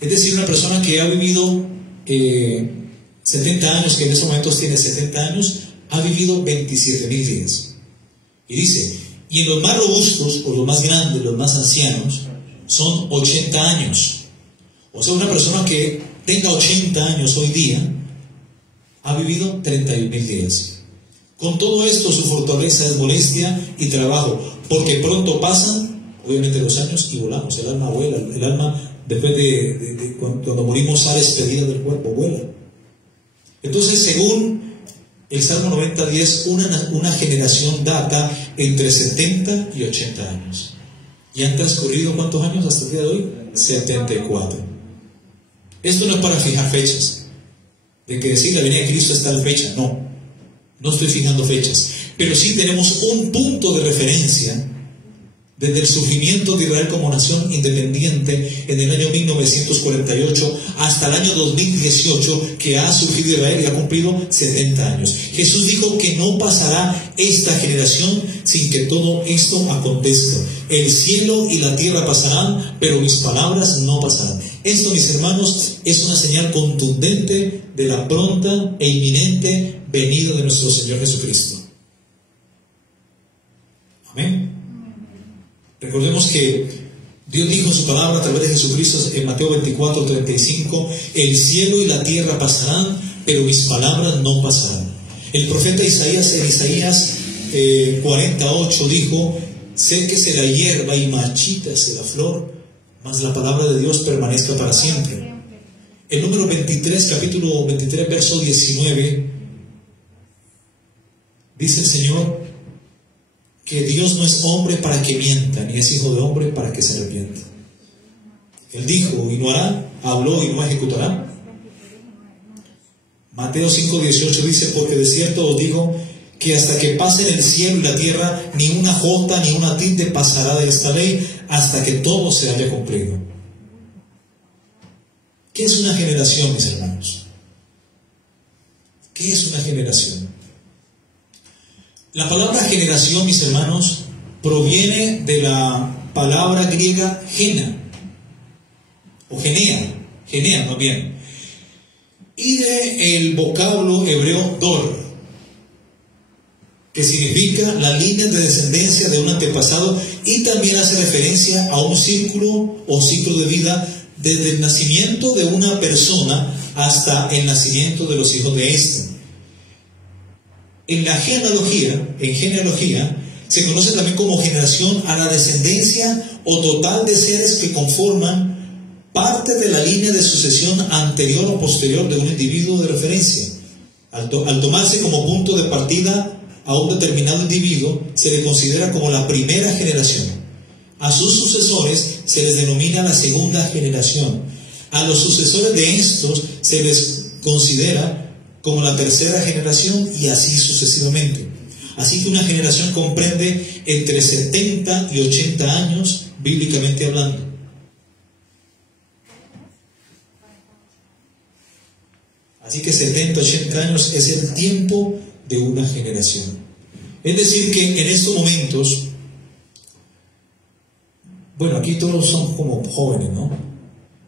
Es decir, una persona que ha vivido 70 años, que en estos momentos tiene 70 años, ha vivido 27,000 días. Y dice, y en los más robustos, o los más grandes, los más ancianos, son 80 años. O sea, una persona que tenga 80 años hoy día, ha vivido 31,000 días. Con todo esto, su fortaleza es molestia y trabajo, porque pronto pasan, obviamente, los años y volamos. El alma vuela, el alma, después de cuando morimos, sale despedida del cuerpo, vuela. Entonces, según el Salmo 90:10, una generación data entre 70 y 80 años. ¿Y han transcurrido cuántos años hasta el día de hoy? 74. Esto no es para fijar fechas, de que decir la venida de Cristo está en fecha. No estoy fijando fechas, pero sí tenemos un punto de referencia desde el surgimiento de Israel como nación independiente en el año 1948 hasta el año 2018, que ha surgido Israel y ha cumplido 70 años. Jesús dijo que no pasará esta generación sin que todo esto acontezca. El cielo y la tierra pasarán, pero mis palabras no pasarán. Esto, mis hermanos, es una señal contundente de la pronta e inminente venida de nuestro Señor Jesucristo. Amén. Recordemos que Dios dijo en su palabra a través de Jesucristo en Mateo 24:35, el cielo y la tierra pasarán, pero mis palabras no pasarán. El profeta Isaías en Isaías 48 dijo, séquese la hierba y marchítase la flor, mas la palabra de Dios permanezca para siempre. El número 23, capítulo 23, verso 19, dice el Señor que Dios no es hombre para que mienta, ni es hijo de hombre para que se arrepienta. Él dijo y no hará, habló y no ejecutará. Mateo 5:18 dice, porque de cierto os digo que hasta que pasen el cielo y la tierra, ni una jota ni una tilde pasará de esta ley, hasta que todo se haya cumplido. ¿Qué es una generación, mis hermanos? ¿Qué es una generación? La palabra generación, mis hermanos, proviene de la palabra griega gena, o genea más bien, y del vocablo hebreo dor, que significa la línea de descendencia de un antepasado, y también hace referencia a un círculo o ciclo de vida desde el nacimiento de una persona hasta el nacimiento de los hijos de ésta. En genealogía, se conoce también como generación a la descendencia o total de seres que conforman parte de la línea de sucesión anterior o posterior de un individuo de referencia. Al tomarse como punto de partida a un determinado individuo, se le considera como la primera generación. A sus sucesores se les denomina la segunda generación. A los sucesores de estos se les considera como la tercera generación, y así sucesivamente. Así que una generación comprende entre 70 y 80 años, bíblicamente hablando. Así que 70, 80 años es el tiempo de una generación. Es decir que en estos momentos, bueno, aquí todos son como jóvenes, ¿no?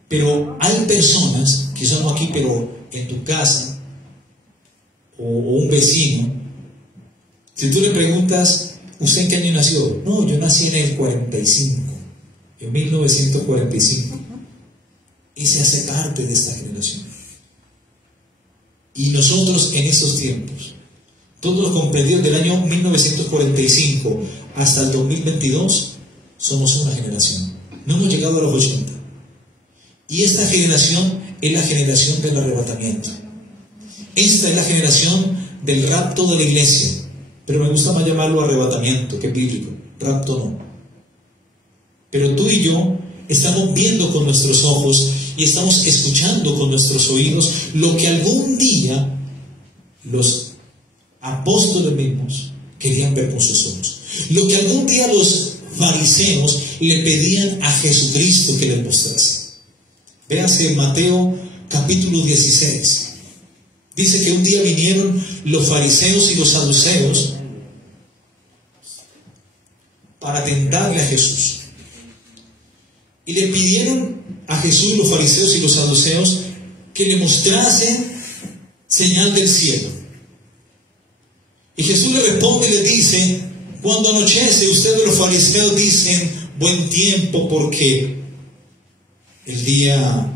Pero hay personas, quizás no aquí, pero en tu casa, o un vecino, si tú le preguntas, ¿usted en qué año nació? No, yo nací en el 45, en 1945, y se hace parte de esta generación. Y nosotros en esos tiempos, todos los comprendidos del año 1945 hasta el 2022, somos una generación. No hemos llegado a los 80. Y esta generación es la generación del arrebatamiento. Esta es la generación del rapto de la iglesia. Pero me gusta más llamarlo arrebatamiento, que bíblico. Rapto no. Pero tú y yo estamos viendo con nuestros ojos y estamos escuchando con nuestros oídos lo que algún día los apóstoles mismos querían ver con sus ojos. Lo que algún día los fariseos le pedían a Jesucristo que les mostrase. Véase Mateo capítulo 16. Dice que un día vinieron los fariseos y los saduceos para tentarle a Jesús. Y le pidieron a Jesús, los fariseos y los saduceos, que le mostrase señal del cielo. Y Jesús le responde y le dice: cuando anochece, ustedes los fariseos dicen buen tiempo, porque el día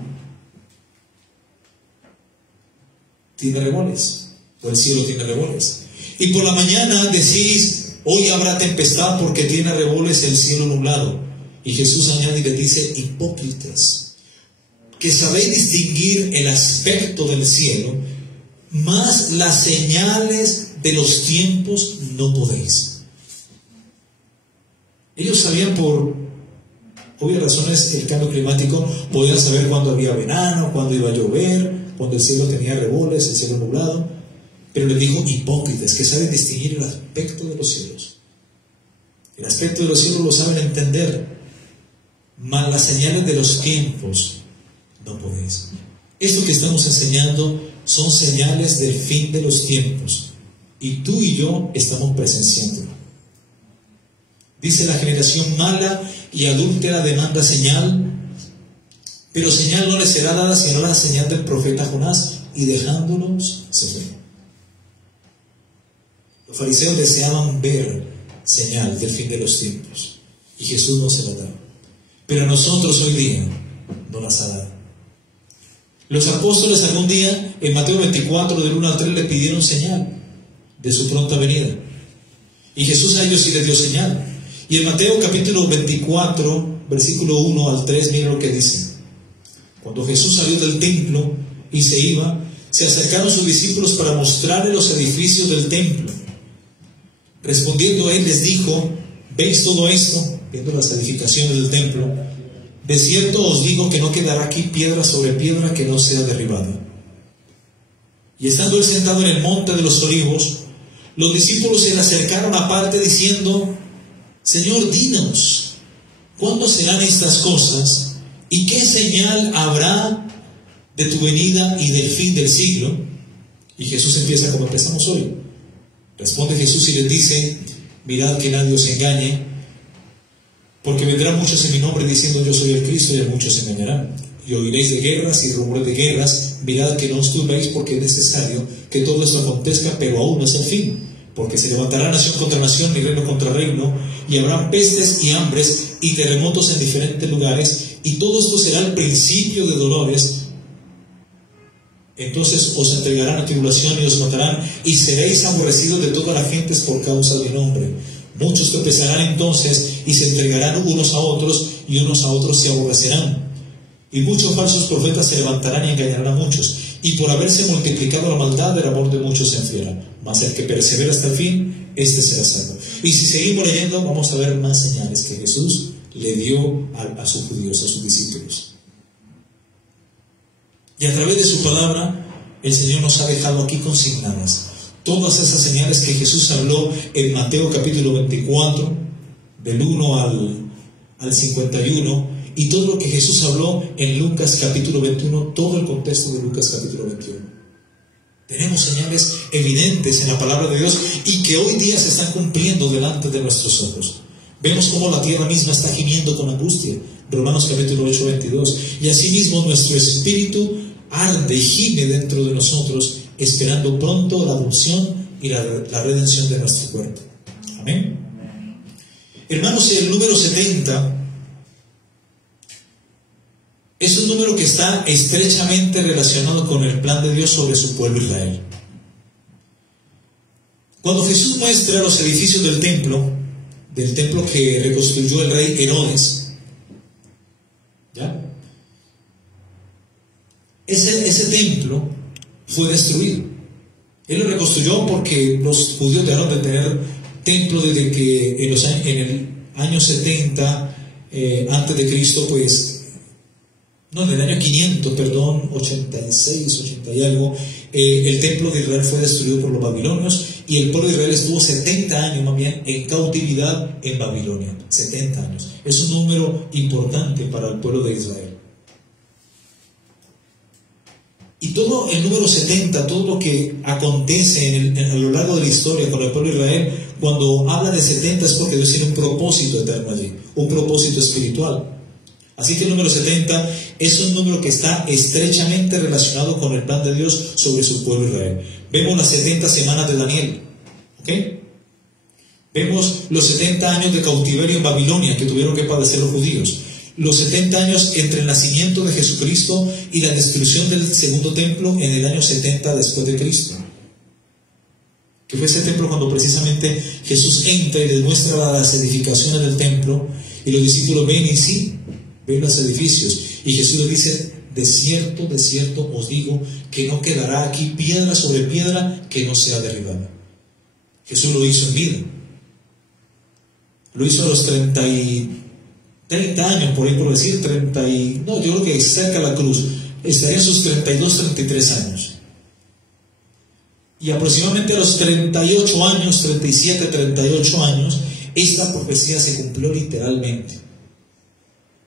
tiene revoles, o el cielo tiene revoles. Y por la mañana decís, hoy habrá tempestad, porque tiene revoles el cielo nublado. Y Jesús añade y le dice: hipócritas, que sabéis distinguir el aspecto del cielo, mas las señales de los tiempos no podéis. Ellos sabían por obvias razones el cambio climático, podían saber cuándo había verano, cuándo iba a llover, cuando el cielo tenía revoles, el cielo nublado. Pero les dijo: hipócritas, que saben distinguir el aspecto de los cielos. El aspecto de los cielos lo saben entender, mas las señales de los tiempos no podéis. Esto que estamos enseñando son señales del fin de los tiempos, y tú y yo estamos presenciándolo. Dice: la generación mala y adúltera demanda señal, pero señal no le será dada sino la señal del profeta Jonás, y dejándolos se fue. Los fariseos deseaban ver señal del fin de los tiempos, y Jesús no se la da. Pero a nosotros hoy día no las ha dado. Los apóstoles algún día, en Mateo 24, del 1 al 3, le pidieron señal de su pronta venida. Y Jesús a ellos sí les dio señal. Y en Mateo capítulo 24, versículo 1 al 3, miren lo que dice. Cuando Jesús salió del templo y se iba, se acercaron sus discípulos para mostrarle los edificios del templo. Respondiendo él les dijo: ¿veis todo esto? Viendo las edificaciones del templo. De cierto os digo que no quedará aquí piedra sobre piedra que no sea derribada. Y estando él sentado en el monte de los olivos, los discípulos se le acercaron aparte diciendo: Señor, dinos, ¿cuándo serán estas cosas? ¿Y qué señal habrá de tu venida y del fin del siglo? Y Jesús empieza como empezamos hoy. Responde Jesús y les dice: mirad que nadie os engañe, Porque vendrán muchos en mi nombre diciendo yo soy el Cristo, y a muchos se engañarán. Y oiréis de guerras y rumores de guerras. Mirad que no os turbéis, porque es necesario que todo esto acontezca, pero aún no es el fin. Porque se levantará nación contra nación y reino contra reino, y habrán pestes y hambres y terremotos en diferentes lugares, y todo esto será el principio de dolores. Entonces os entregarán a tribulación y os matarán, y seréis aborrecidos de todas las gentes por causa de mi nombre. Muchos tropezarán entonces y se entregarán unos a otros, y unos a otros se aborrecerán. Y muchos falsos profetas se levantarán y engañarán a muchos. Y por haberse multiplicado la maldad, el amor de muchos se enfriará. Mas el que persevera hasta el fin, este será salvo. Y si seguimos leyendo, vamos a ver más señales que Jesús le dio a sus judíos, a sus discípulos. Y a través de su palabra, el Señor nos ha dejado aquí consignadas todas esas señales que Jesús habló en Mateo capítulo 24, del 1 al 51, y todo lo que Jesús habló en Lucas capítulo 21, todo el contexto de Lucas capítulo 21. Tenemos señales evidentes en la palabra de Dios y que hoy día se están cumpliendo delante de nuestros ojos. Vemos cómo la tierra misma está gimiendo con angustia, Romanos capítulo 8, 22, y asimismo nuestro espíritu arde y gime dentro de nosotros, esperando pronto la adopción y la redención de nuestro cuerpo. Amén. Hermanos, el número 70 es un número que está estrechamente relacionado con el plan de Dios sobre su pueblo Israel. Cuando Jesús muestra los edificios del templo que reconstruyó el rey Herodes, ¿ya? Ese templo fue destruido. Él lo reconstruyó porque los judíos dejaron de tener templo desde que en el año 70 antes de Cristo, en el año 500, 86, 80 y algo, el templo de Israel fue destruido por los babilonios y el pueblo de Israel estuvo 70 años más bien en cautividad en Babilonia. 70 años. Es un número importante para el pueblo de Israel. Y todo el número 70, todo lo que acontece a lo largo de la historia con el pueblo de Israel, cuando habla de 70 es porque Dios tiene un propósito eterno allí, un propósito espiritual. Así que el número 70 es un número que está estrechamente relacionado con el plan de Dios sobre su pueblo Israel. Vemos las 70 semanas de Daniel, ¿ok? Vemos los 70 años de cautiverio en Babilonia que tuvieron que padecer los judíos. Los 70 años entre el nacimiento de Jesucristo y la destrucción del segundo templo en el año 70 después de Cristo. Que fue ese templo cuando precisamente Jesús entra y les muestra las edificaciones del templo y los discípulos ven y sí, ven los edificios. Y Jesús les dice, de cierto os digo que no quedará aquí piedra sobre piedra que no sea derribada. Jesús lo hizo en vida. Lo hizo a los 30 años, por ahí por decir, yo creo que cerca de la cruz, estaría en sus 32, 33 años. Y aproximadamente a los 38 años, 37, 38 años, esta profecía se cumplió literalmente.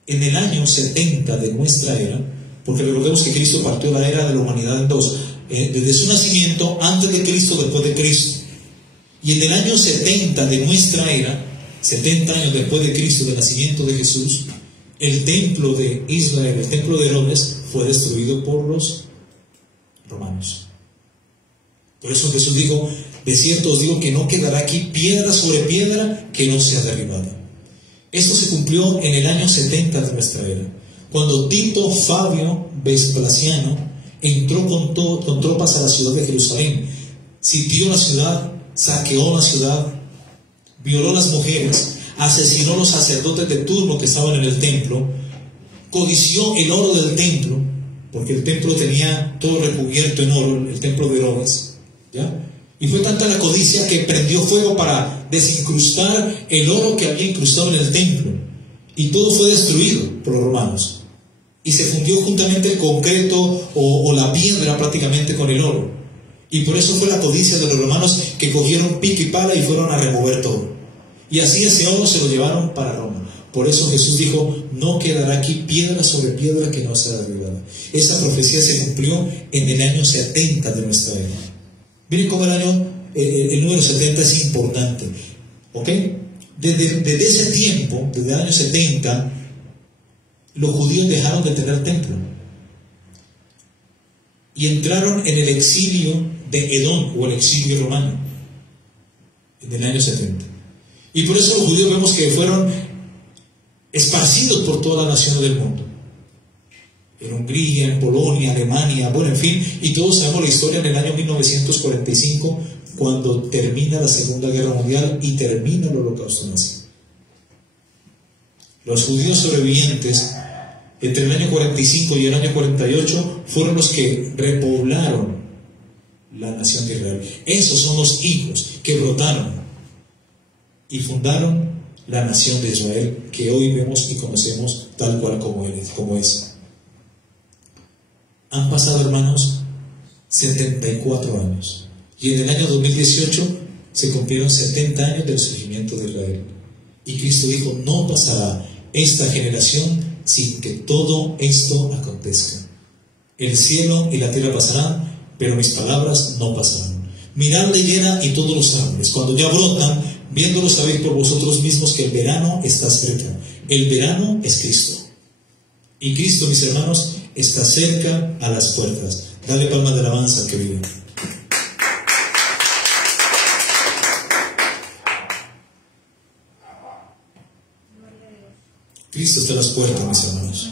En el año 70 de nuestra era, porque recordemos que Cristo partió la era de la humanidad en dos, desde su nacimiento, antes de Cristo, después de Cristo. Y en el año 70 de nuestra era, 70 años después de Cristo, del nacimiento de Jesús, el templo de Israel, el templo de Herodes, fue destruido por los romanos. Por eso Jesús dijo, de cierto os digo que no quedará aquí piedra sobre piedra que no sea derribada. Esto se cumplió en el año 70 de nuestra era, cuando Tito Fabio Vespasiano entró con tropas a la ciudad de Jerusalén, sitió la ciudad, saqueó la ciudad, violó a las mujeres, asesinó a los sacerdotes de turno que estaban en el templo, codició el oro del templo, porque el templo tenía todo recubierto en oro, el templo de Herodes, ¿ya? Y fue tanta la codicia que prendió fuego para desincrustar el oro que había incrustado en el templo, y todo fue destruido por los romanos, y se fundió juntamente el concreto o la piedra prácticamente con el oro. Y por eso fue la codicia de los romanos que cogieron pico y pala y fueron a remover todo. Y así ese oro se lo llevaron para Roma. Por eso Jesús dijo, no quedará aquí piedra sobre piedra que no sea derribada. Esa profecía se cumplió en el año 70 de nuestra era. Miren cómo el número 70 es importante. ¿Ok? Desde ese tiempo, desde el año 70, los judíos dejaron de tener templo y entraron en el exilio de Edom, o el exilio romano, en el año 70. Y por eso los judíos vemos que fueron esparcidos por todas las naciones del mundo. En Hungría, en Polonia, Alemania, bueno, en fin, y todos sabemos la historia en el año 1945, cuando termina la Segunda Guerra Mundial y termina el Holocausto nazi. Los judíos sobrevivientes entre el año 45 y el año 48 fueron los que repoblaron la nación de Israel. Esos son los hijos que brotaron y fundaron la nación de Israel, que hoy vemos y conocemos tal cual como es. Han pasado, hermanos, 74 años. Y en el año 2018 se cumplieron 70 años del surgimiento de Israel. Y Cristo dijo, no pasará esta generación sin que todo esto acontezca. El cielo y la tierra pasarán, pero mis palabras no pasarán. Mirad la higuera y todos los árboles, cuando ya brotan, viéndolos sabéis por vosotros mismos que el verano está cerca. El verano es Cristo. Y Cristo, mis hermanos, está cerca a las puertas. Dale palmas de alabanza al que vive. Cristo está a las puertas, mis hermanos.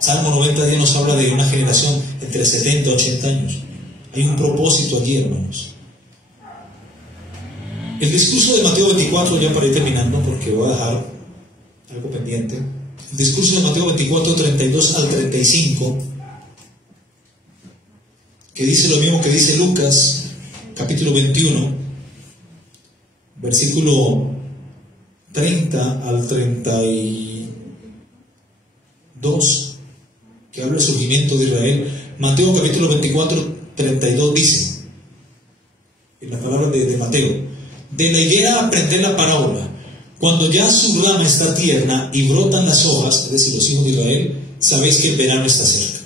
Salmo 90 nos habla de una generación entre 70 y 80 años. Hay un propósito allí, hermanos. El discurso de Mateo 24, ya para ir terminando, porque voy a dejar algo pendiente. El discurso de Mateo 24, 32 al 35, que dice lo mismo que dice Lucas, capítulo 21, versículo 30 al 32, que habla del surgimiento de Israel. Mateo capítulo 24, 32 dice, en la palabra de Mateo, de la higuera aprended la parábola. Cuando ya su rama está tierna y brotan las hojas, es decir, los hijos de Israel, sabéis que el verano está cerca.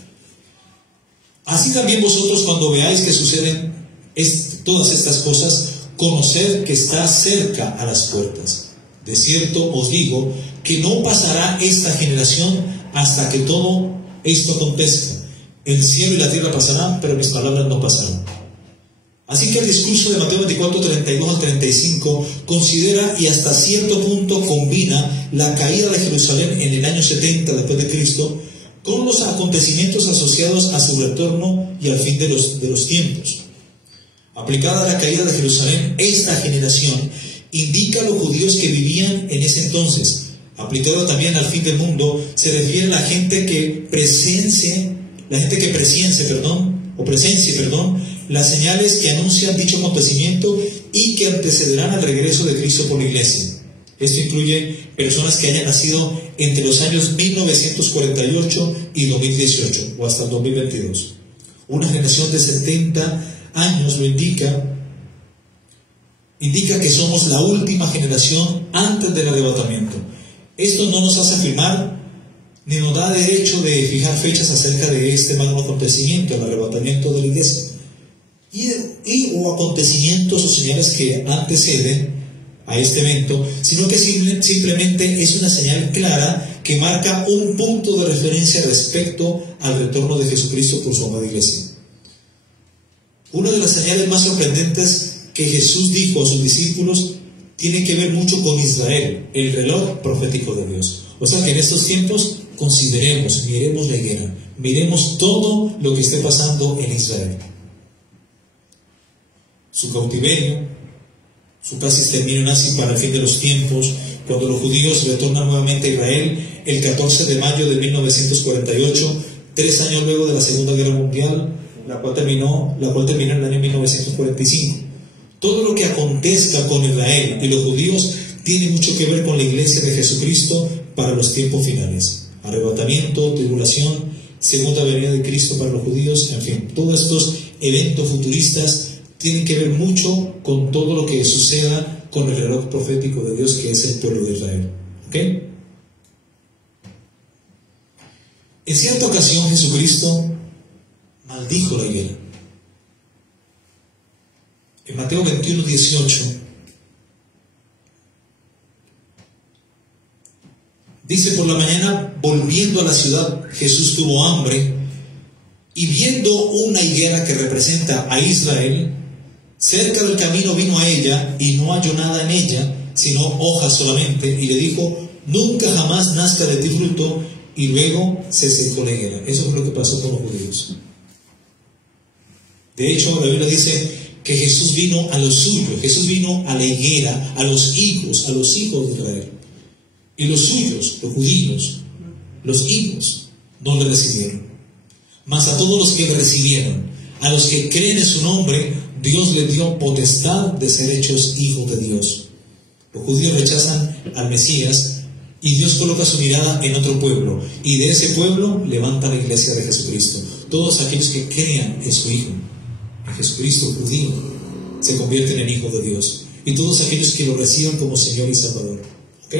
Así también vosotros, cuando veáis que suceden todas estas cosas, conoced que está cerca a las puertas. De cierto os digo que no pasará esta generación hasta que todo esto acontezca. El cielo y la tierra pasarán, pero mis palabras no pasarán. Así que el discurso de Mateo 24, 32 al 35 considera y hasta cierto punto combina la caída de Jerusalén en el año 70 después de Cristo con los acontecimientos asociados a su retorno y al fin de los tiempos. Aplicada a la caída de Jerusalén, esta generación indica a los judíos que vivían en ese entonces. Aplicado también al fin del mundo, se refiere a la gente que presencie, las señales que anuncian dicho acontecimiento y que antecederán al regreso de Cristo por la iglesia. Esto incluye personas que hayan nacido entre los años 1948 y 2018 o hasta el 2022. Una generación de 70 años lo indica que somos la última generación antes del arrebatamiento. Esto no nos hace afirmar ni nos da derecho de fijar fechas acerca de este magno acontecimiento, el arrebatamiento de la iglesia, o acontecimientos o señales que anteceden a este evento, sino que simplemente es una señal clara que marca un punto de referencia respecto al retorno de Jesucristo por su amada iglesia. Una de las señales más sorprendentes que Jesús dijo a sus discípulos tiene que ver mucho con Israel, el reloj profético de Dios. O sea que en estos tiempos miremos la higuera, miremos todo lo que esté pasando en Israel. Su cautiverio, su casi exterminio nazi para el fin de los tiempos, cuando los judíos retornan nuevamente a Israel el 14 de mayo de 1948, 3 años luego de la Segunda Guerra Mundial, la cual terminó en el año 1945. Todo lo que acontezca con Israel y los judíos tiene mucho que ver con la iglesia de Jesucristo para los tiempos finales. Arrebatamiento, tribulación, segunda venida de Cristo para los judíos, en fin, todos estos eventos futuristas tienen que ver mucho con todo lo que suceda con el reloj profético de Dios, que es el pueblo de Israel. ¿Ok? En cierta ocasión Jesucristo maldijo la higuera. En Mateo 21, 18 Dice: por la mañana, volviendo a la ciudad, Jesús tuvo hambre, y viendo una higuera que representa a Israel, cerca del camino vino a ella, y no halló nada en ella, sino hojas solamente, y le dijo: nunca jamás nazca de ti fruto. Y luego se secó la higuera. Eso fue lo que pasó con los judíos. De hecho, la Biblia dice que Jesús vino a los suyos, Jesús vino a la higuera, a los hijos de Israel. Y los suyos, los judíos, los hijos, no le recibieron. Mas a todos los que le recibieron, a los que creen en su nombre, Dios les dio potestad de ser hechos hijos de Dios. Los judíos rechazan al Mesías, y Dios coloca su mirada en otro pueblo, y de ese pueblo levanta la iglesia de Jesucristo. Todos aquellos que crean en su Hijo, en Jesucristo judío, se convierten en hijos de Dios, y todos aquellos que lo reciban como Señor y Salvador. ¿Ok?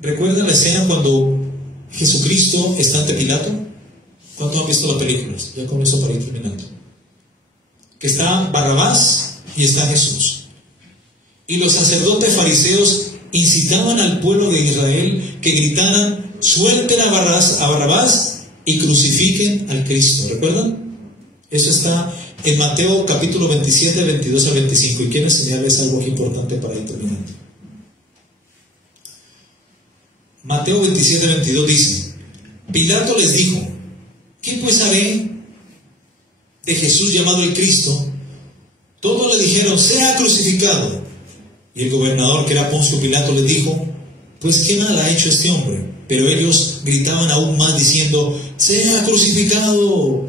¿Recuerdan la escena cuando Jesucristo está ante Pilato? ¿Cuántos han visto las películas? Ya con eso para ir terminando. Que está Barrabás y está Jesús. Y los sacerdotes fariseos incitaban al pueblo de Israel que gritaran: suelten a Barrabás y crucifiquen al Cristo. ¿Recuerdan? Eso está en Mateo capítulo 27, 22 al 25. Y quiero enseñarles algo aquí importante para ir terminando. Mateo 27, 22 dice: Pilato les dijo: ¿qué pues haré de Jesús llamado el Cristo? Todos le dijeron: sea crucificado. Y el gobernador, que era Poncio Pilato, les dijo: pues qué mal ha hecho este hombre. Pero ellos gritaban aún más diciendo: sea crucificado.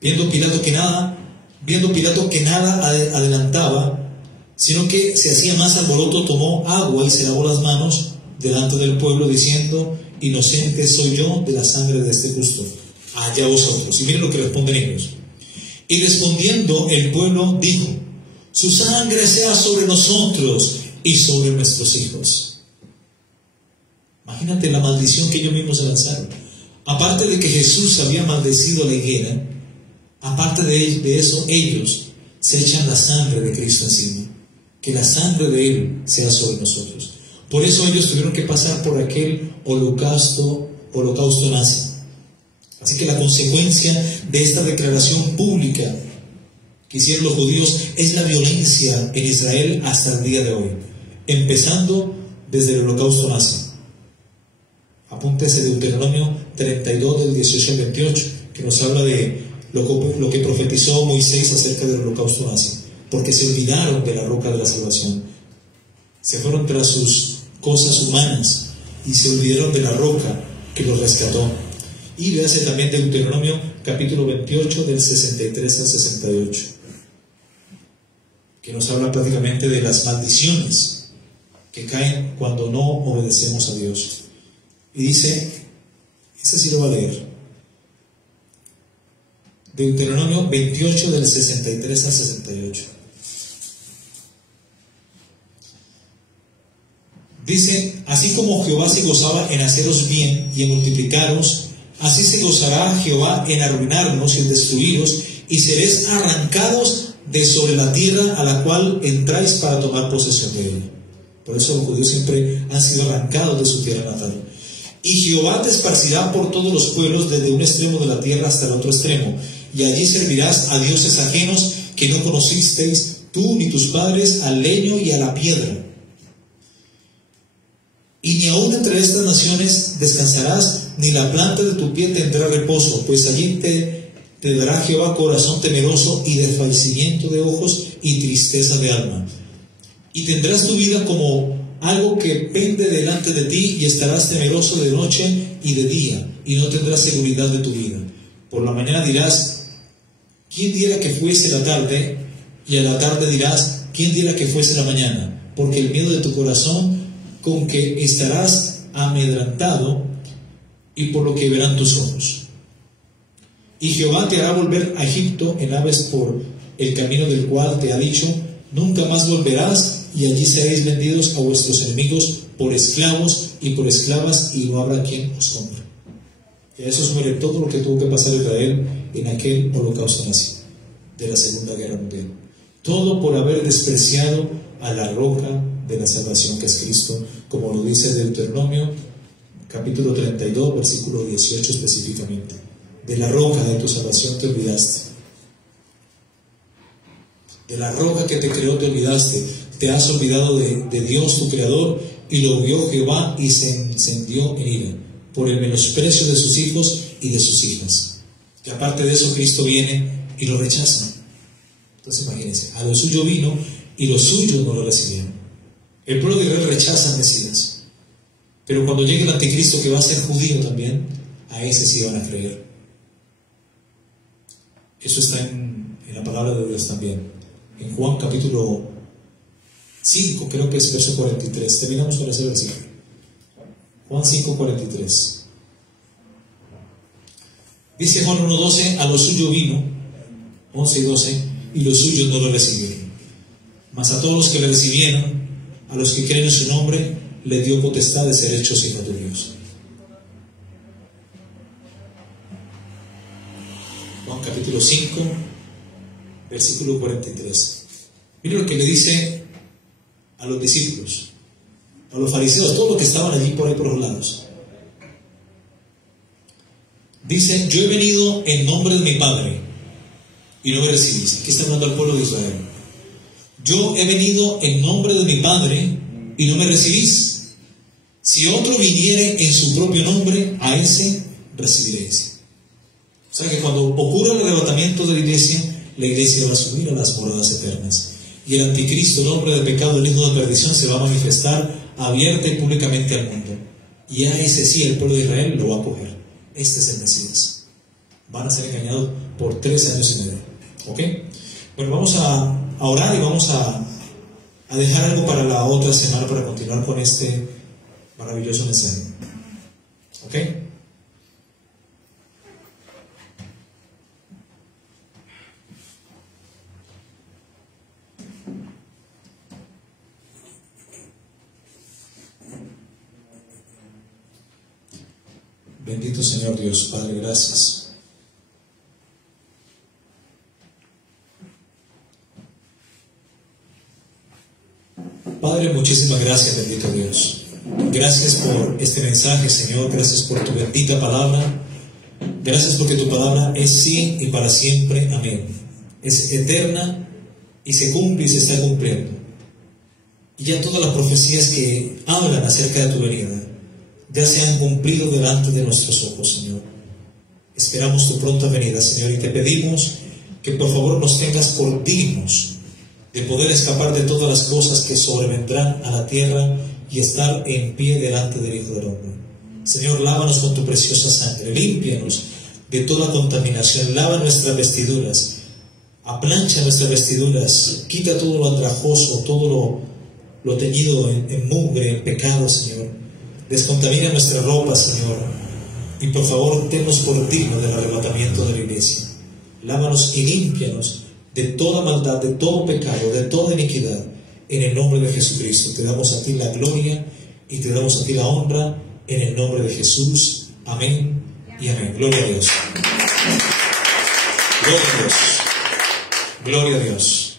Viendo Pilato que nada adelantaba, sino que se hacía más alboroto, tomó agua y se lavó las manos delante del pueblo, diciendo: inocente soy yo de la sangre de este justo, allá vosotros. Y miren lo que responden ellos. Y respondiendo el pueblo dijo: su sangre sea sobre nosotros y sobre nuestros hijos. Imagínate la maldición que ellos mismos se lanzaron. Aparte de que Jesús había maldecido la higuera, aparte de eso, ellos se echan la sangre de Cristo encima. Que la sangre de Él sea sobre nosotros. Por eso ellos tuvieron que pasar por aquel holocausto nazi. Así que la consecuencia de esta declaración pública que hicieron los judíos es la violencia en Israel hasta el día de hoy, empezando desde el holocausto nazi. Apúntese Deuteronomio 32 del 18 al 28, que nos habla de lo que profetizó Moisés acerca del holocausto nazi, porque se olvidaron de la roca de la salvación, se fueron tras sus cosas humanas y se olvidaron de la roca que los rescató. Y véase también Deuteronomio capítulo 28 del 63 al 68, que nos habla prácticamente de las maldiciones que caen cuando no obedecemos a Dios. Y dice, ese sí lo va a leer, Deuteronomio 28 del 63 al 68. Dice: así como Jehová se gozaba en haceros bien y en multiplicaros, así se gozará Jehová en arruinarnos y en destruiros, y seréis arrancados de sobre la tierra a la cual entráis para tomar posesión de ella. Por eso los judíos siempre han sido arrancados de su tierra natal. Y Jehová te esparcirá por todos los pueblos, desde un extremo de la tierra hasta el otro extremo, y allí servirás a dioses ajenos que no conocisteis tú ni tus padres, al leño y a la piedra. Y ni aun entre estas naciones descansarás, ni la planta de tu pie tendrá reposo, pues allí te dará Jehová corazón temeroso y desfallecimiento de ojos y tristeza de alma. Y tendrás tu vida como algo que pende delante de ti, y estarás temeroso de noche y de día, y no tendrás seguridad de tu vida. Por la mañana dirás: ¿quién diera que fuese la tarde? Y a la tarde dirás: ¿quién diera que fuese la mañana? Porque el miedo de tu corazón, con que estarás amedrantado, y por lo que verán tus ojos. Y Jehová te hará volver a Egipto en aves por el camino del cual te ha dicho: nunca más volverás, y allí seréis vendidos a vuestros enemigos por esclavos y por esclavas, y no habrá quien os compre. Y a eso muere todo lo que tuvo que pasar Israel en aquel holocausto nazi de la Segunda Guerra Mundial. Todo por haber despreciado a la roca de la salvación que es Cristo, como lo dice Deuteronomio capítulo 32, versículo 18 específicamente. De la roca de tu salvación te olvidaste. De la roca que te creó te olvidaste. Te has olvidado de Dios tu creador, y lo vio Jehová y se encendió en ira por el menosprecio de sus hijos y de sus hijas. Y aparte de eso, Cristo viene y lo rechaza. Entonces imagínense, a lo suyo vino y los suyos no lo recibieron. El pueblo de Israel rechaza al Mesías, pero cuando llegue el anticristo, que va a ser judío también, a ese sí van a creer. Eso está en la palabra de Dios también. En Juan capítulo 5, creo que es verso 43. Terminamos con ese versículo. Juan 5, 43. Dice Juan 1:12, a lo suyo vino, 11 y 12, y los suyos no lo recibieron. Mas a todos los que le recibieron, a los que creen en su nombre, le dio potestad de ser hechos hijos de Dios. Juan capítulo 5, versículo 43. Mire lo que le dice a los discípulos, a los fariseos, todos los que estaban allí por ahí por los lados. Dice: yo he venido en nombre de mi Padre y no me recibís. Aquí está hablando al pueblo de Israel. Yo he venido en nombre de mi Padre y no me recibís. Si otro viniere en su propio nombre, a ese recibiréis. O sea que cuando ocurra el arrebatamiento de la iglesia va a subir a las moradas eternas. Y el anticristo, el hombre de pecado, el hijo de perdición, se va a manifestar abierta y públicamente al mundo. Y a ese sí el pueblo de Israel lo va a coger. Este es el Mesías. Van a ser engañados por 3 años y medio. ¿Ok? Bueno, vamos a orar y vamos a dejar algo para la otra semana para continuar con este maravilloso mensaje. ¿Ok? Bendito Señor Dios, Padre, gracias. Padre, muchísimas gracias, bendito Dios. Gracias por este mensaje, Señor. Gracias por tu bendita palabra. Gracias porque tu palabra es sí y para siempre. Amén. Es eterna y se cumple y se está cumpliendo. Y ya todas las profecías que hablan acerca de tu venida ya se han cumplido delante de nuestros ojos, Señor. Esperamos tu pronta venida, Señor, y te pedimos que por favor nos tengas por dignos de poder escapar de todas las cosas que sobrevendrán a la tierra y estar en pie delante del Hijo del Hombre. Señor, lávanos con tu preciosa sangre, límpianos de toda contaminación, lava nuestras vestiduras, aplancha nuestras vestiduras, quita todo lo andrajoso, todo lo teñido en mugre, en pecado, Señor. Descontamina nuestra ropa, Señor, y por favor tennos por digno del arrebatamiento de la iglesia. Lávanos y límpianos de toda maldad, de todo pecado, de toda iniquidad, en el nombre de Jesucristo. Te damos a ti la gloria y te damos a ti la honra, en el nombre de Jesús. Amén y amén. Gloria a Dios. Gloria a Dios. Gloria a Dios.